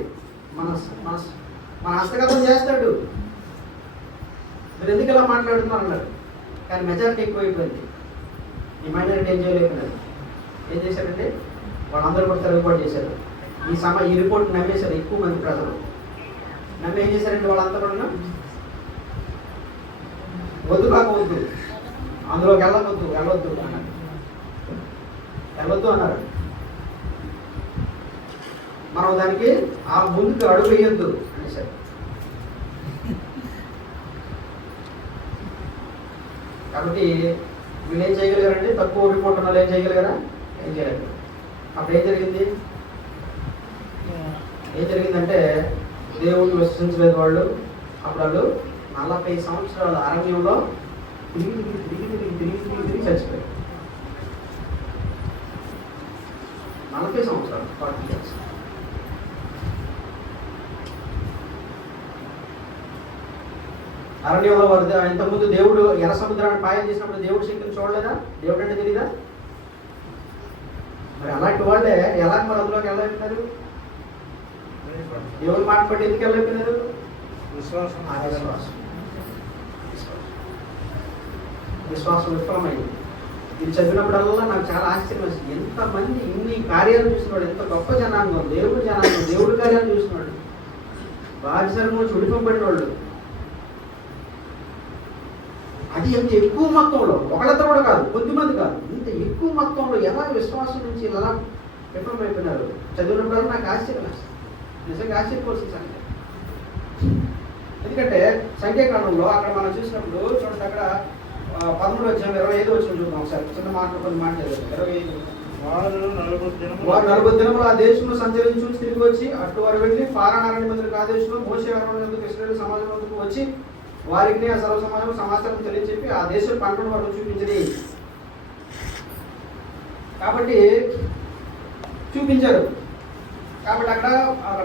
మన మన మన హస్తగతం చేస్తాడు, మీరు ఎందుకు ఇలా మాట్లాడుతున్నారు అన్నారు. కానీ మెజారిటీ ఎక్కువైపోయింది. ఈ మైనారిటీ ఏం చేయలేకపోయినారు. ఏం చేశారంటే వాళ్ళందరూ కూడా తిరుగుబాటు చేశారు. ఈ రిపోర్ట్ నమ్మేశారు. ఎక్కువ మంది ప్రజలు నమ్మి ఏం చేశారంటే వాళ్ళంతా కూడా వద్దు కాకవద్దు, అందులోకి వెళ్ళవద్దు అన్నారు. వెళ్ళొద్దు అన్నారు. మనం దానికి ఆ ముందుకు అడుగు వేయొద్దు అనేసారు. కాబట్టి వీళ్ళు ఏం చేయగలిగారంటే, తక్కువ రిపోర్ట్ ఉన్న వాళ్ళు ఏం చేయగలిగారా, ఏం చేయలేరు. అప్పుడు ఏం జరిగిందంటే దేవుడిని విశ్వసించలేదు వాళ్ళు. అప్పుడు వాళ్ళు 40 సంవత్సరాల అరణ్యంలో తిరిగి చచ్చిపోయారు. 40 సంవత్సరాలు 40 years. అరణ్యంలో వారు ఇంతకుముందు దేవుడు ఎర్ర సముద్రాన్ని పాయం చేసినప్పుడు దేవుడు శక్తిని చూడలేదా? దేవుడు అంటే తెలీదా? మరి అలాంటి వాళ్ళే ఎలా మరి అందులోకి వెళ్ళలేకపోయినారు? దేవుని మాట పట్టి ఎందుకు వెళ్ళలేకపోయినారు? విశ్వాసం విఫలమైంది. ఇది చదివినప్పుడల్లా నాకు చాలా ఆశ్చర్యం వేసింది. ఎంతమంది ఇన్ని కార్యాలు చూస్తున్నాడు, ఎంత గొప్ప జనాంగం, దేవుడు కార్యాలు చూస్తున్నాడు. బాధ్యతను చుడిపబడిన వాళ్ళు. అది ఎంత ఎక్కువ మొత్తంలో, ఒకళ్ళతో కూడా కాదు, కొద్దిమంది కాదు, ఇంత ఎక్కువ మొత్తంలో ఎలా విశ్వాసం నుంచి ఎలా విఫలమైపోయినారు చదివినప్పుడల్లా నాకు ఆశ్చర్యం వేస్తుంది. నిజంగా ఆశ్చర్యపోవాల్సిన సంగతి. ఎందుకంటే సంఖ్యాకాండంలో అక్కడ మనం చూసినప్పుడు చూడండి, అక్కడ 13 అధ్యాయం 25 వచ్చిన చూద్దాం ఒకసారి. చిన్న మాటలు కొన్ని మాట్లాడారు. 25 వారు 40 దినములు ఆ దేశంలో సంచరించి తిరిగి వచ్చి అటు వారు వెళ్ళి ఫారానారాయణ మందిరికి ఆ దేశంలో మోషే అరణ్యమందు ఇశ్రాయేలు సమాజం వద్దకు వచ్చి వారికి ఆ సర్వ సమాజం సమాచారం తెలియజెప్పి ఆ దేశం పంటను వారు చూపించింది. కాబట్టి చూపించారు. కాబట్టి అక్కడ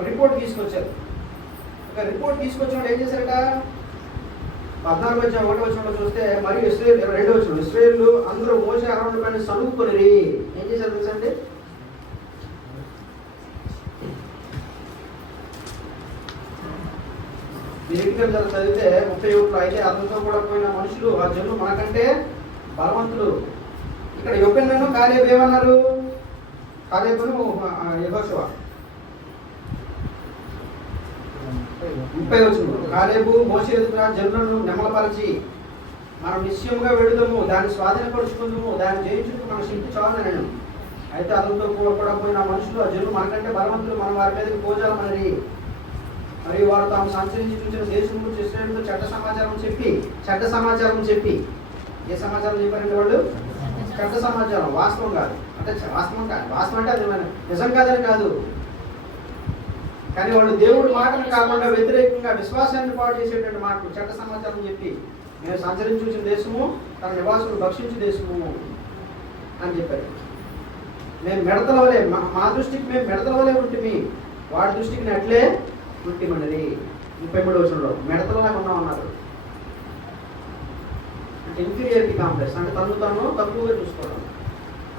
రిపోర్ట్ తీసుకొచ్చారు. రిపోర్ట్ తీసుకొచ్చినప్పుడు ఏం చేశారట, 14 అధ్యాయం 1 వచనంలో చూస్తే, మరియు ఇశ్రాయేలు 2 వచనం, ఇశ్రాయేలు అందరూ మోషే అహరోనుల పైన సనుగుకొని ఏం చేశారు తెలుసండి, మీరు ఇంటికి చదివితే 31 అయితే అతనితో కూడా పోయిన మనుషులు ఆ జనులు మనకంటే బలవంతులు. ఇక్కడ యొఫెన్నెను కాలేబు ఏమన్నారు, కాలేబును యెహోషువ 30 వచనం, కాలేబు మోషే ఎదుట జనులను నెమ్మలపరిచి మనం నిశ్చయముగా వెడుదము, దాన్ని స్వాధీనపరుచుకుందాము, దాన్ని జయించుకు మన శక్తి చాలని. అయితే అతనితో కూడా పోయిన మనుషులు ఆ జనులు మనకంటే బలవంతులు, మనం వారి మీదకి పోజాలమని. మరియు వారు తాము సంచరించి చూసిన దేశం గురించి ఇశ్రాయేలుతో చెడ్డ సమాచారం చెప్పి ఏ సమాచారం చెప్పారంటే వాళ్ళు చెడ్డ సమాచారం, వాస్తవం కాదు అంటే వాస్తవం అంటే అది నిజం కాదని కాదు, కానీ వాళ్ళు దేవుడి మాటలు కాకుండా వ్యతిరేకంగా విశ్వాసాన్ని పాడు చేసేటువంటి మాటలు చెడ్డ సమాచారం చెప్పి మేము సంచరించిన దేశము తన నివాసులు భక్షించు దేశము అని చెప్పారు. మేము మిడతల వలె మా దృష్టికి మేము మిడతల వలె ఉంటుంది, వాడి దృష్టికి అట్లే పుట్టిమన్నది. 33వ వచనంలో మిడతలలాగా ఉన్నామన్నారు. అంటే ఇన్ఫీరియారిటీ కాంప్లెక్స్, అంటే తను తక్కువగా చూసుకోవడం,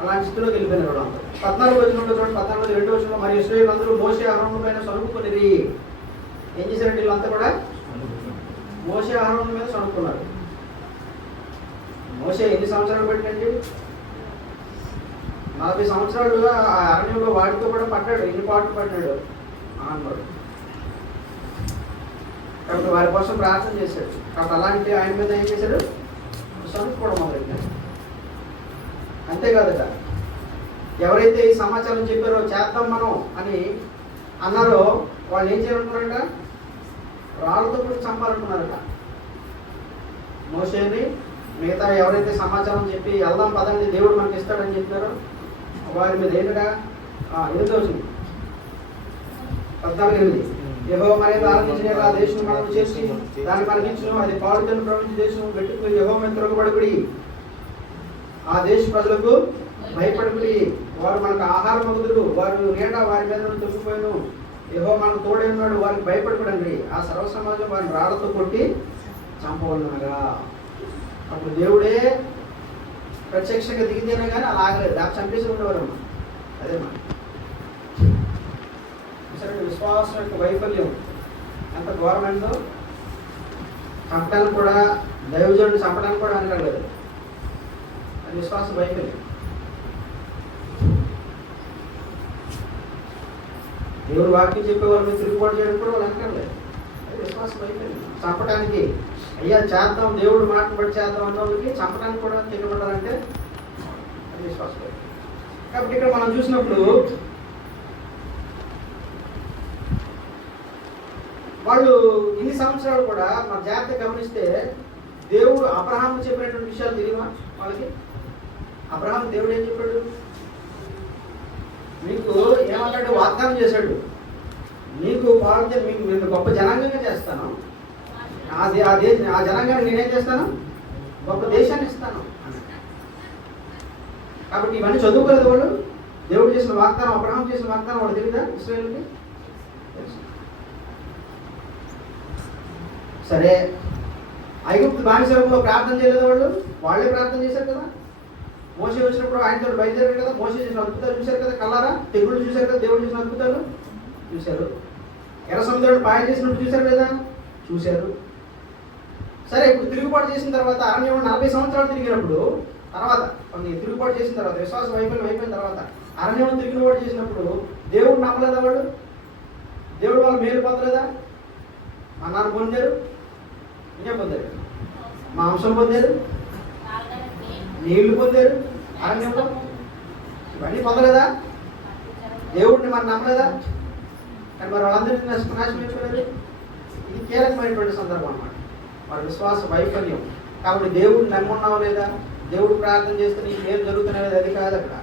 అలాంటి స్థితిలోకి వెళ్ళిపోయినారు వాళ్ళంతా. 14వ వచనంలో చూడండి, 14 వచనంలో మరి ఇశ్రాయేలు అందరూ మోషే అహరోను పైన సణుకుకొనిరి. ఏం చేశారంటే వీళ్ళంతా కూడా మోషే అహరోను మీద సణుకున్నారు. మోషే ఎన్ని సంవత్సరాలు పెట్టండి, 40 సంవత్సరాలు ఆ అరణ్యంలో వాడితో కూడా పడ్డాడు. ఎన్ని పాటలు పడ్డాడు అన్నాడు. కాబట్టి వారి కోసం ప్రార్థన చేశాడు. కాబట్టి అలాంటి ఆయన మీద ఏం చేశాడు, సనుక్కోవడం మొదలెట్టాడు. అంతేకాదుట, ఎవరైతే ఈ సమాచారం చెప్పారో చేద్దాం మనం అని అన్నారో వాళ్ళు ఏం చేయాలనుకున్నారట, రాళ్ళతో కూడా చంపాలనుకున్నారట మోషేని. మిగతా ఎవరైతే సమాచారం చెప్పి వెళ్దాం పదండి దేవుడు మనకి ఇస్తాడని చెప్పారో వారి మీద ఏంటట, 8వ వచనం 14:8 యెహోవా మనకి ఆరంభించిన ఆ దేశం మనం చేసి దాన్ని మనకించును, అది పాడుతున్న ప్రపంచ దేశం గట్టుకుని యెహోవా మీద తిరగబడుకుడి, ఆ దేశ ప్రజలకు భయపడుకుడి, వారు మనకు ఆహారం మగుదురు, వారు నీడ వారి మీద తొక్కిపోయిను, యెహోవా మనకు తోడే ఉన్నాడు, వారికి భయపడకూడండి. ఆ సర్వ సమాజం వారిని రాళ్లతో కొట్టి చంపవలనగా. అప్పుడు దేవుడే ప్రత్యక్షంగా దిగితేనే కానీ అలా ఆగలేదు, దాన్ని చంపేసి ఉండేవారమ్మా. అదే మా సరే, విశ్వాసం యొక్క వైఫల్యం ఎంత ఘోరమైందో. చంపడానికి కూడా, దైవజనుడిని చంపడానికి కూడా అనగలదు, అది విశ్వాస వైఫల్యం. దేవుడు వాక్యం చెప్పే వాళ్ళని తిరుగుబాటు చేయడం కూడా వాళ్ళు అనగలేదు, అది విశ్వాస వైఫల్యం. చంపడానికి అయ్యా చేద్దాం, దేవుడు మాటను బట్టి చేద్దాం అన్న వాళ్ళకి చంపడానికి కూడా తిరగబడాలంటే అది విశ్వాస వైఫల్యం. కాబట్టి ఇక్కడ మనం చూసినప్పుడు వాళ్ళు ఇన్ని సంవత్సరాలు కూడా మన జాగ్రత్తగా గమనిస్తే దేవుడు అబ్రహాము చెప్పినటువంటి విషయాలు తెలియవా వాళ్ళకి? అబ్రహాం దేవుడు ఏం చెప్పాడు, మీకు ఏమన్నాడు, వాగ్దానం చేశాడు, నీకు పాలితే మీకు నేను గొప్ప జనాంగంగా చేస్తాను, ఆ జనాంగాన్ని నేనేం చేస్తాను, గొప్ప దేశాన్ని ఇస్తాను. కాబట్టి ఇవన్నీ చదువుకోలేదు వాళ్ళు. దేవుడు చేసిన వాగ్దానం, అబ్రహాం చేసిన వాగ్దానం వాళ్ళు తెలియదా ఇశ్రాయేలుకి? సరే, ఐగుప్తు బానిసంలో ప్రార్థన చేయలేదు వాళ్ళు, వాళ్ళే ప్రార్థన చేశారు కదా. మోషే వచ్చినప్పుడు ఆయనతో బయలుదేరారు కదా, మోషే చేసిన అద్భుతాలు చూశారు కదా, కల్లారా తెగుళ్ళు చూశారు కదా, దేవుడు చేసిన అద్భుతాలు చూశారు. ఎర్ర సముద్రాన్ని పాయ చేసినప్పుడు చూశారు లేదా, చూశారు. సరే, ఇప్పుడు తిరుగుబాటు చేసిన తర్వాత అరణ్యంలో 40 సంవత్సరాలు తిరిగినప్పుడు, తర్వాత కొన్ని తిరుగుబాటు చేసిన తర్వాత, విశ్వాస వైఫల్యం అయిపోయిన తర్వాత అరణ్యంలో తిరుగుబాటు చేసినప్పుడు దేవుడు నమ్మలేదా వాళ్ళు? దేవుడు వాళ్ళు మేలు పొందలేదా? అన్నాను పొందారు, ఇంకే పొందారు, మాంసం పొందారు, నీళ్లు పొందారు అరణ్యంలో. ఇవన్నీ పొందలేదా? దేవుడిని మరి నమ్మలేదా? కానీ మరి వాళ్ళందరికీ నాశనం అయిపోయారు. ఇది కీలకమైనటువంటి సందర్భం అన్నమాట, వారి విశ్వాస వైఫల్యం. కాబట్టి దేవుడిని నమ్మున్నావు లేదా, దేవుడు ప్రార్థన చేస్తే నీకు ఏం జరుగుతున్నది అది కాదు. అక్కడ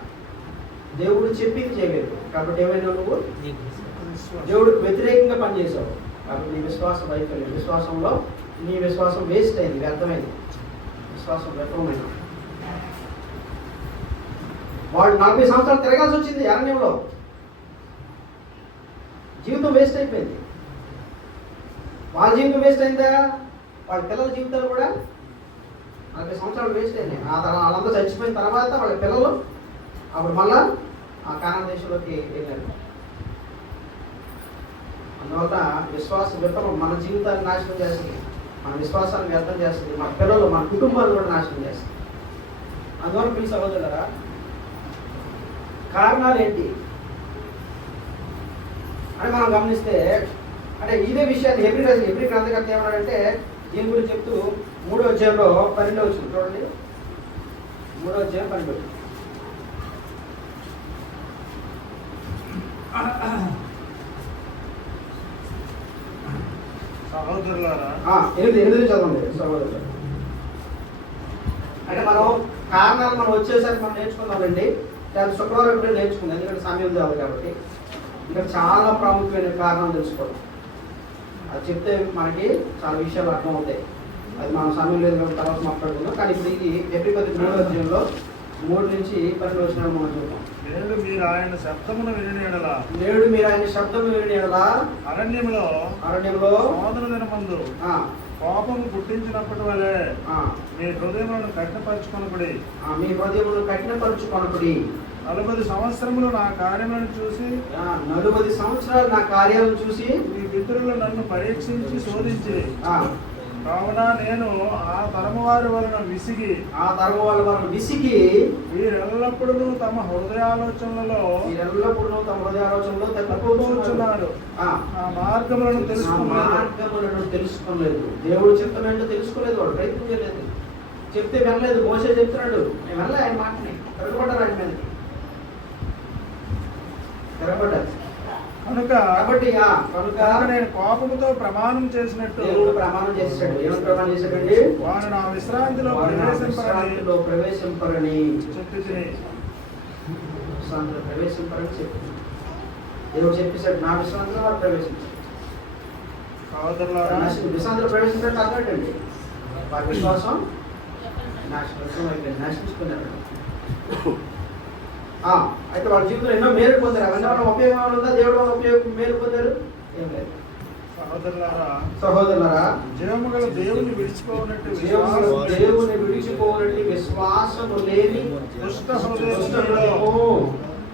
దేవుడు చెప్పింది చేయలేదు, కాబట్టి ఏమైనా నువ్వు దేవుడికి వ్యతిరేకంగా పనిచేసావు. కాబట్టి నీ విశ్వాస వైఫల్యం, విశ్వాసంలో నీ విశ్వాసం వేస్ట్ అయింది, వ్యర్థమైంది, విశ్వాసం వ్యర్థమైన. వాళ్ళు 40 సంవత్సరాలు తిరగాల్సి వచ్చింది అరణ్యంలో, జీవితం వేస్ట్ అయిపోయింది. వాళ్ళ జీవితం వేస్ట్ అయిందా, వాళ్ళ పిల్లల జీవితాలు కూడా 40 సంవత్సరాలు వేస్ట్ అయినాయి. వాళ్ళంతా చచ్చిపోయిన తర్వాత వాళ్ళ పిల్లలు అప్పుడు మళ్ళా ఆ కానాన్ దేశంలోకి వెళ్ళారు. అందువల్ల విశ్వాస విఫలం మన జీవితాన్ని నాశనం చేస్తుంది, మన విశ్వాసాన్ని వ్యర్థం చేస్తుంది, మన పిల్లలు, మన కుటుంబాన్ని కూడా నాశనం చేస్తుంది. అందువల్ల మీ సహోదరులారా, కారణాలు ఏంటి అని మనం గమనిస్తే, అంటే ఇదే విషయాన్ని ఎబ్రీ గ్రంథకర్త ఏమన్నాడంటే దీని గురించి చెప్తూ 3వ అధ్యాయంలో 12వ వచనం చూడండి. 3వ అధ్యాయం 12. సహోదరులారా, 8 చదవండి సహోదరులు. అంటే మనం కారణాలు మనం వచ్చేసరికి మనం నేర్చుకుందామండి. శుక్రవారం ఎప్పుడే నేర్చుకుందాం, ఎందుకంటే సమయం కావాలి. కాబట్టి ఇక్కడ చాలా ప్రాముఖ్యమైన కారణాలు తెలుసుకోవడం, అది చెప్తే మనకి చాలా విషయాలు అర్థమవుతాయి. అది మన సమయం లేదు కాబట్టి తర్వాత మాట్లాడుకుందాం. కానీ ఇప్పుడు ఇది ఎపిపతి 3వ అధ్యాయంలో 3 నుంచి 12 వచనాలు మనం చూద్దాం. నేడు మీరు ఆయన శబ్దమును విని ఎడల నేడు మీరు ఆయన శబ్దం విని ఎడల అరణ్యములో సోదర దినమందు కోపము పుట్టించినప్పటి వలె మీ హృదయములను కఠినపరచుకొనకుడి. మీ హృదయములను కఠినపరచుకొనకుడి. 40 సంవత్సరములు నా కార్యములను చూసి 40 సంవత్సరాలు నా కార్యాలను చూసి మీ పితరులు నన్ను పరీక్షించి శోధించి కావున నేను ఆ తరము వారి వలన విసిగి వీరెల్లప్పుడూ తమ హృదయాలోచనలలో తప్పిపోతున్నాడు. ఆ మార్గములను తెలుసుకోలేదు. దేవుడు చెప్తున్నాడు తెలుసుకోలేదు, వాడు ప్రయత్నం చేయలేదు, చెప్తే వినలేదు. మోసే చెప్తున్నాడు, నేను వెళ్ళలే ఆయన మాటని, తిరగబడ్డారు ఆయన మీద, తిరగబడ్డారు. కనుక నేను కోపముతో ప్రమాణం చేసినట్టు దేవుడు ప్రమాణం చేశాడు. ఏమని ప్రమాణం చేశాడండి? వారు నా విశ్రాంతిలో ప్రవేశింపరని చెప్పి దేవుడు చెప్పేశాడు, నా విశ్రాంతిలో వారు ప్రవేశించారు. విశ్రాంతిలో ప్రవేశించడం అర్థమేంటండి? వారి విశ్వాసం నశించుకున్నారు. అయితే వాళ్ళ జీవితంలో ఎన్నో మేలు పొందారు. అవన్నీ వల్ల ఉపయోగం ఉందా? దేవుడు వల్ల ఉపయోగం మేలు పొందారు? ఏం లేదు. సహోదరులారా, దేవుని విడిచిపోనట్టు విశ్వాసము లేని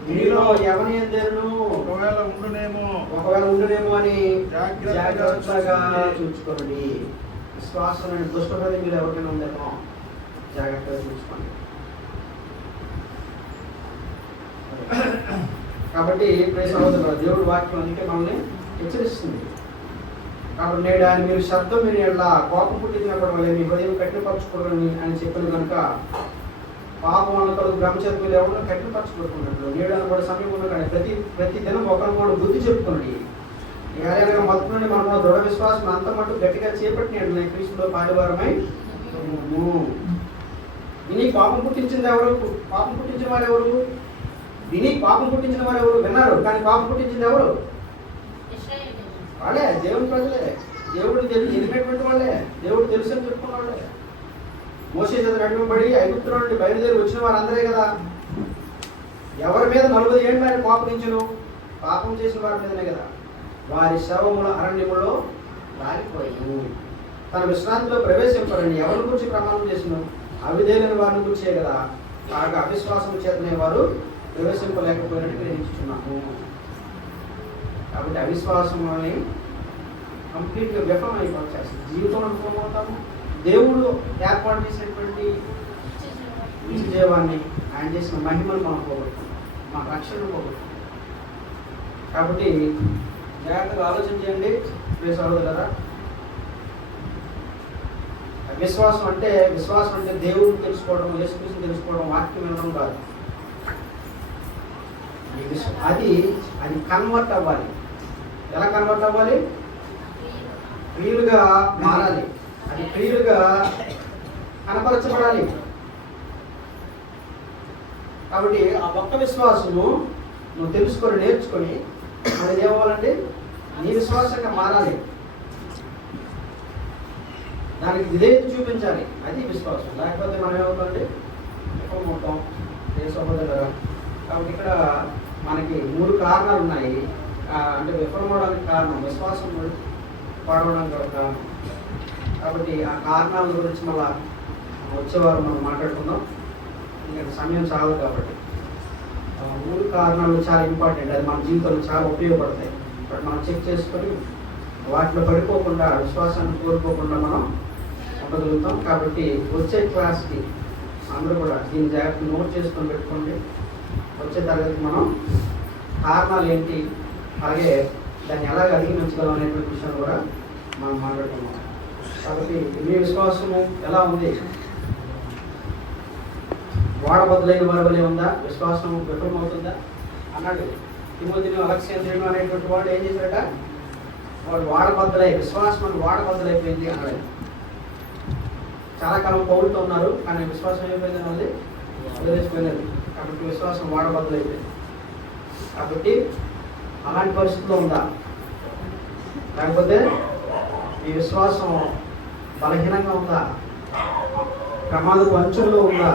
మీలో ఎవరి ఎందరును ఒకవేళ ఉండునేమో అని జాగ్రత్తగా చూసుకోండి. విశ్వాసం అనే దుష్ట హృదయం మీరు ఎవరికైనా ఉందేమో జాగ్రత్తగా చూసుకోండి. కాబట్టి సహోదరులారా, దేవుడి వాక్యం అందుకే మనల్ని హెచ్చరిస్తుంది. కాబట్టి నేడు ఆయన మీరు శబ్దం మీరు ఎలా కోపం పుట్టించినప్పుడు వల్ల మీ హృదయం కట్టిపరచుకోవాలని అని చెప్పిన కనుక పాపం వల్ల కలుగు బ్రహ్మచర్య మీరు ఎవరో కట్టిపరచుకుంటున్నట్లు నేడు అని కూడా సమయం ఉన్న కానీ ప్రతి దినం ఒకరు కూడా బుద్ధి చెప్పుకోండి. ఏదైనా మొదటి నుండి మనం దృఢ విశ్వాసం అంత మటు గట్టిగా చేపట్టినాడు నేను క్రీస్తులో పాలువారమై విని పాపం పుట్టించింది ఎవరు? పాపం పుట్టించిన వారు ఎవరు? విని పాపం పుట్టించిన వారు ఎవరు? విన్నారు, కానీ పాపం పుట్టించింది ఎవరు? వాళ్ళే, దేవుని ప్రజలే, దేవుడు ఎదిగినటువంటి వాళ్ళే, దేవుడు తెలుసు అని చెప్పుకున్న వాళ్ళే. మోసే చేత నడుమబడి ఐగుప్తుల నుండి బయలుదేరి వచ్చిన వారు అందరే కదా. ఎవరి మీద 40 ఏళ్ళు ఆయన కోపగించను? పాపం చేసిన వారి మీదనే కదా. వారి శవముల అరణ్యములో రాలిపోయాను. తన విశ్రాంతిలో ప్రవేశింపరని ఎవరి గురించి ప్రమాణం చేసిన? అవిధేయులైన వారిని గురించే కదా. కాగా అవిశ్వాసం చేతనే వారు ప్రవేశింపలేకపోయినట్టు గ్రహించుచున్నాము. కాబట్టి అవిశ్వాసం అని కంప్లీట్గా విఫలం అయిపోతుంది. జీవితంలో విఫలమవుతాము. దేవుడు ఏర్పాటు చేసినటువంటి జీవాన్ని, ఆయన చేసిన మహిమను మనం పోగొట్టుకుంటాం, మన రక్షణను పోగొట్టుకుంటాం. కాబట్టి జాగ్రత్తగా ఆలోచన చేయండి సహోదరులారా. విశ్వాసం అంటే దేవుడిని తెలుసుకోవడం, యేసుక్రీస్తుని తెలుసుకోవడం, వాక్యం వినడం కాదు. అది కన్వర్ట్ అవ్వాలి. ఎలా కన్వర్ట్ అవ్వాలి? క్రియలుగా మారాలి. అది క్రియలుగా కనపరచబడాలి. కాబట్టి ఆ ఒక్క విశ్వాసము నువ్వు తెలుసుకొని నేర్చుకొని అది ఏమవ్వాలండి? నీ విశ్వాసంగా మారాలి. దానికి విధేయత చూపించాలి. అది విశ్వాసం. లేకపోతే మనం ఏమవుతామండి? విఫలమవుతాం సహోదరులారా. కాబట్టి ఇక్కడ మనకి 3 కారణాలు ఉన్నాయి. అంటే విఫలమవడానికి కారణం విశ్వాసం పాడవడానికి కారణం. కాబట్టి ఆ కారణాల గురించి మళ్ళా వచ్చేవారు మనం మాట్లాడుకుందాం. ఎందుకంటే సమయం చాలు కాబట్టి 3 కారణాలు చాలా ఇంపార్టెంట్. అది మన జీవితంలో చాలా ఉపయోగపడతాయి. బట్ మనం చెక్ చేసుకొని వాటిలో పడిపోకుండా, విశ్వాసాన్ని కోల్పోకుండా మనం ఉండగలుగుతాం. కాబట్టి వచ్చే క్లాస్కి అందరూ కూడా దీన్ని జాగ్రత్త నోట్ చేసుకొని పెట్టుకోండి. వచ్చే తరగతికి మనం కారణాలు ఏంటి, అలాగే దాన్ని ఎలాగ అధిగమించగలం అనేటువంటి విషయాలు కూడా మనం మాట్లాడుకున్నాం. కాబట్టి మీ విశ్వాసము ఎలా ఉంది? వాడ బదులైన వారి ఉందా? విశ్వాసం విఫలమవుతుందా అన్నాడు తిమోతిని. అలెగ్జాంద్రియను అనేటువంటి వాడు ఏం చేశాడట? వాడు వాడబద్దలై, విశ్వాసం అని వాడబద్దలైపోయింది అన్నాడు. చాలా కాలం పౌరులతో ఉన్నారు, కానీ విశ్వాసం ఏమైపోయింది అన్నది వదిలేసిపోయినది. కాబట్టి విశ్వాసం వాడబద్దలైపోయింది. కాబట్టి అలాంటి పరిస్థితిలో ఉందా? లేకపోతే ఈ విశ్వాసం బలహీనంగా ఉందా, ప్రమాదపు అంచుల్లో ఉందా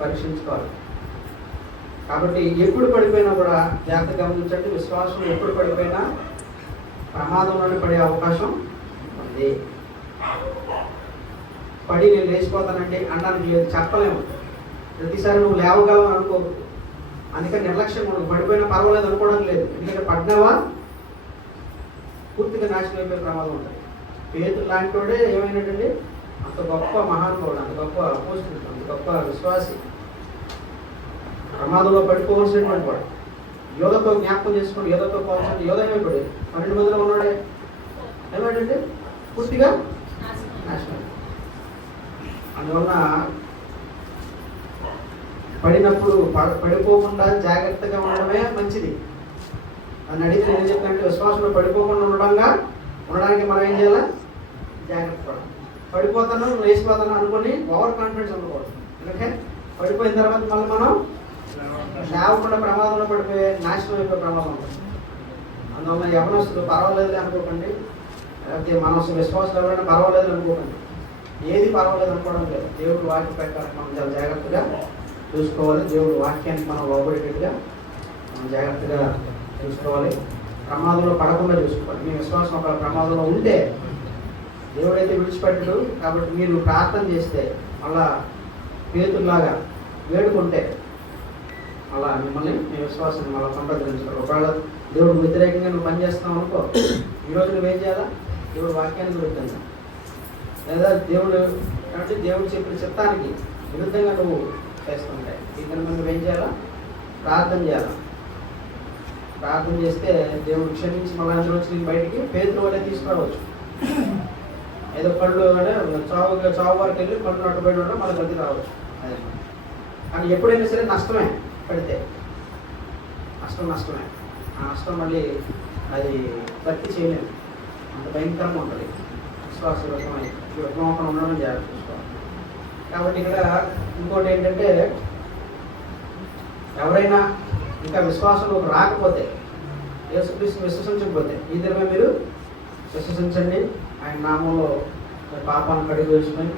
పరీక్షించుకోవాలి. కాబట్టి ఎప్పుడు పడిపోయినా కూడా జాగ్రత్త గమనించండి. విశ్వాసం ఎప్పుడు పడిపోయినా ప్రమాదంలోనే పడే అవకాశం ఉంది. పడి నేను లేచిపోతానండి అనడానికి లేదు, చెప్పలేము. ప్రతిసారి నువ్వు లేవగలవు అనుకో. అందుకని నిర్లక్ష్యం ఉండదు. పడిపోయినా పర్వాలేదు అనుకోవడం లేదు. ఎందుకంటే పడినావా పూర్తిగా నాశనం అయిపోయే ప్రమాదం ఉంటుంది. పేతురు లాంటి వాడే ఏమైనట్టండి, అంత గొప్ప మహానుభావుడు, అంత గొప్ప అపోస్తలుడు, అంత గొప్ప విశ్వాసి, ప్రమాదంలో పడిపోవలసినటువంటి వాడు. యోధతో జ్ఞాపకం చేసుకోండి, యోధతో పోవాల్సిన యోధ ఏమైపోయాడు, 12 మందిలో ఉన్నాడే ఏమైందంటే పూర్తిగా నాశనం. అందువలన పడినప్పుడు పడిపోకుండా జాగ్రత్తగా ఉండడమే మంచిది. అని అడిగితే నేను చెప్పినట్టు విశ్వాసంలో పడిపోకుండా ఉండడానికి మనం ఏం చేయాలి, జాగ్రత్త పడాలి. పడిపోతాను లేచిపోతాను అనుకుని ఓవర్ కాన్ఫిడెన్స్ ఉండకూడదు. ఎందుకంటే పడిపోయిన తర్వాత మళ్ళీ మనం లేవకుండా ప్రమాదంలో పడిపోయే నాశనం అయిపోయే ప్రమాదం ఉంటుంది. అందువల్ల యవనస్తులు పర్వాలేదు అనుకోకండి, లేకపోతే మన విశ్వాసాలు ఎవరైనా పర్వాలేదు అనుకోకండి. ఏది పర్వాలేదు అనుకోవడం లేదు. దేవుడు వాక్య ప్రకారం మనం చాలా జాగ్రత్తగా చూసుకోవాలి. దేవుడు వాక్యానికి మనం లోబడేటట్టుగా మనం జాగ్రత్తగా చూసుకోవాలి. ప్రమాదంలో పడకుండా చూసుకోవాలి. మీ విశ్వాసం ఒక ప్రమాదంలో ఉంటే దేవుడైతే విడిచిపెట్టడు. కాబట్టి మీరు ప్రార్థన చేస్తే మళ్ళా పేతుల్లాగా వేడుకుంటే అలా మిమ్మల్ని మీ విశ్వాసాన్ని మళ్ళీ సంప్రదించాలి. ఒకవేళ దేవుడు వ్యతిరేకంగా నువ్వు పనిచేస్తావు అనుకో, ఈరోజు నువ్వేం చేయాలా, దేవుడు వాక్యానికి విరుద్ధంగా లేదా దేవుడు కాబట్టి దేవుడు చెప్పిన చిత్తానికి విరుద్ధంగా నువ్వు చేస్తుంటాయి. ఇక్కడ నువ్వేం చేయాలా, ప్రార్థన చేయాలా. ప్రార్థన చేస్తే దేవుడు క్షమించి మళ్ళీ అందులోంచి నేను బయటికి పేతురు వల్లే తీసుకురావచ్చు. ఏదో కళ్ళు చావు వరకు వెళ్ళి కళ్ళు అడ్డుపడి ఉండడం మళ్ళీ బతికి రావచ్చు. అదే కానీ ఎప్పుడైనా సరే నష్టమే, పడితే నష్టమే. ఆ నష్టం మళ్ళీ అది భర్తీ చేయలేము, అంత భయంకరంగా ఉంటుంది. విశ్వాసరూపమై విమోహం ఉండడం జాగ్రత్త చూసుకోవాలి. కాబట్టి ఇక్కడ ఇంకోటి ఏంటంటే, ఎవరైనా ఇంకా విశ్వాసంలోకి రాకపోతే, యేసుక్రీస్తుని విశ్వసించకపోతే ఈ దినమే మీరు విశ్వసించండి. ఆయన నామంలో పాపాలను కడిగి వేసుకొని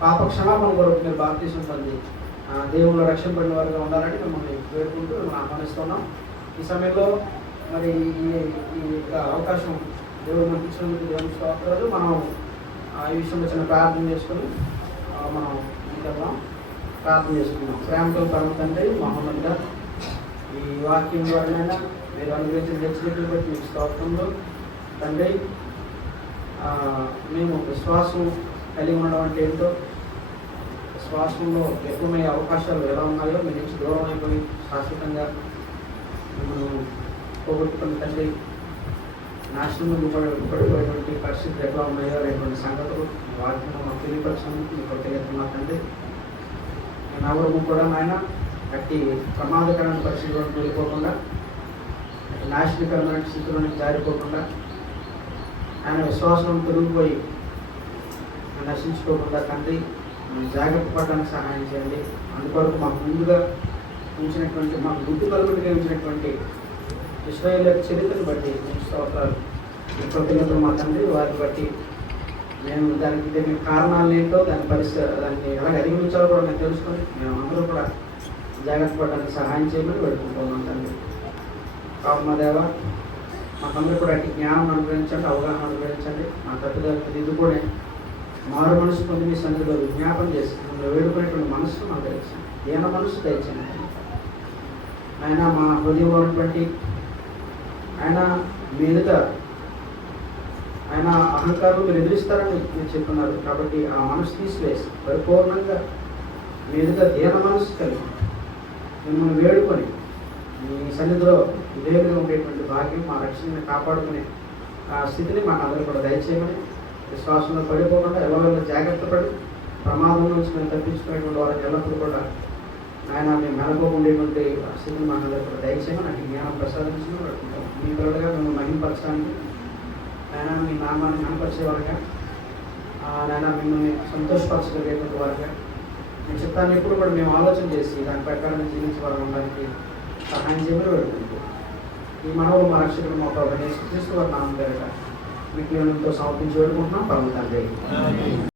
పాప క్షమాపణ కొరకు మీరు బాప్తీసం పొంది దేవుళ్ళు రక్షింపడిన వారుగా ఉండాలని మిమ్మల్ని వేడుకుంటూ మిమ్మల్ని ఆహ్వానిస్తున్నాం. ఈ సమయంలో మరి ఈ అవకాశం దేవుడు మనకి ఇచ్చినందుకు దేవుని స్తోత్రాలు. మనం ఈ విషయంలో చిన్న ప్రార్థన చేసుకొని మనం ఇంకెళ్దాం. ప్రార్థన చేసుకున్నాం. ప్రేమతో పరమ తండ్రి మహమ్మద్గా ఈ వాక్యం ద్వారానైనా మీరు అనుగ్రహించిన హెచ్చరికలు బట్టి మీకు స్తోత్రంలో తండ్రి, మేము విశ్వాసం కలిగి ఉండడం అంటే ఏంటో, విశ్వాసంలో ఎక్కువమయ్యే అవకాశాలు ఎలా ఉన్నాయో మీ నుంచి దూరం అయిపోయి శాశ్వతంగా మిమ్మల్ని పోగొట్టుకున్న తండ్రి, నాశనం పడిపోయేటువంటి పరిస్థితులు ఎట్లా ఉన్నాయో అనేటువంటి సంగతులు వాక్యం మాకు తెలియపరచడానికి మీకు కృతజ్ఞతలు తండ్రి. నవరము కూడా నాయన అట్టి ప్రమాదకరమైన పరిస్థితులను వెళ్ళిపోకుండా, నాశనకరమైన స్థితిలోనికి జారిపోకుండా, ఆయన విశ్వాసం తొలగిపోయి నశించుకోకుండా తండ్రి జాగ్రత్త పడడానికి సహాయం చేయండి. అందుకొరకు మాకు ముందుగా ఉంచినటువంటి, మాకు గుర్తు కలుగుడిగా ఉంచినటువంటి ఇశ్రాయేలు చరిత్రను బట్టి స్తోత్రాలు, కృతజ్ఞతలు మా తండ్రి. వారిని బట్టి మేము దానికి కారణాలు ఏంటో, దాన్ని ఎలా అధిగమించాలో కూడా మేము తెలుసుకొని మేము అందరూ కూడా జాగ్రత్త పడడానికి సహాయం చేయమని పెట్టుకుంటున్నాం తండ్రి. కావు మా దేవ, మాకందరూ కూడా అట్టి జ్ఞానం అనుగ్రహించండి, అవగాహన అనుగ్రహించండి. మా తప్పుదారులు దిద్దుకొని మారు మనసు పొంది మీ సన్నిధిలో విజ్ఞాపం చేసి మిమ్మల్ని వేడుకునేటువంటి మనస్సు మాకు దయచండి, దీన మనసు దయచండి. ఆయన మా హృదయంలో ఉన్నటువంటి ఆయన మీదుగా ఆయన అహంకారం మీరు ఎదిరిస్తారని మీరు చెప్తున్నారు. కాబట్టి ఆ మనసు తీసివేసి పరిపూర్ణంగా మీదుగా దీన మనసు కలిగి మిమ్మల్ని వేడుకొని మీ సన్నిధిలో విధేయులుగా ఉండేటువంటి భాగ్యం, మా రక్షణని కాపాడుకునే ఆ స్థితిని మా అందరూ కూడా దయచేయమని, విశ్వాసంలో పడిపోకుండా ఎవరైనా జాగ్రత్త పడి ప్రమాదం నుంచి మేము తప్పించుకునేటువంటి వారికి ఎల్లప్పుడూ కూడా ఆయన మేము మెలకోకుండేటువంటి స్థితిని మా అందరూ కూడా దయచేయమని అటు జ్ఞానం ప్రసాదించమని పెట్టుకుంటాం. మీ పిల్లలుగా మేము మహిమపరచడానికి ఆయన మీ నామాన్ని కనపరిచేవారుగా, ఆయన మిమ్మల్ని సంతోషపరచగలిగేటువంటి వారుగా, మీ చిత్తాన్ని ఎప్పుడు కూడా మేము ఆలోచన చేసి దాని ప్రకారం జీవించే వారు ఉండడానికి సహాయం చేయమని పెడుతుంది. ఈ మనవులు మా రక్షకుడు మా ప్రభు యేసుక్రీస్తు వారి నామం పేరిట విజ్ఞానంతో సమర్పించి వేడుకుంటున్నాం పరమ తండ్రి.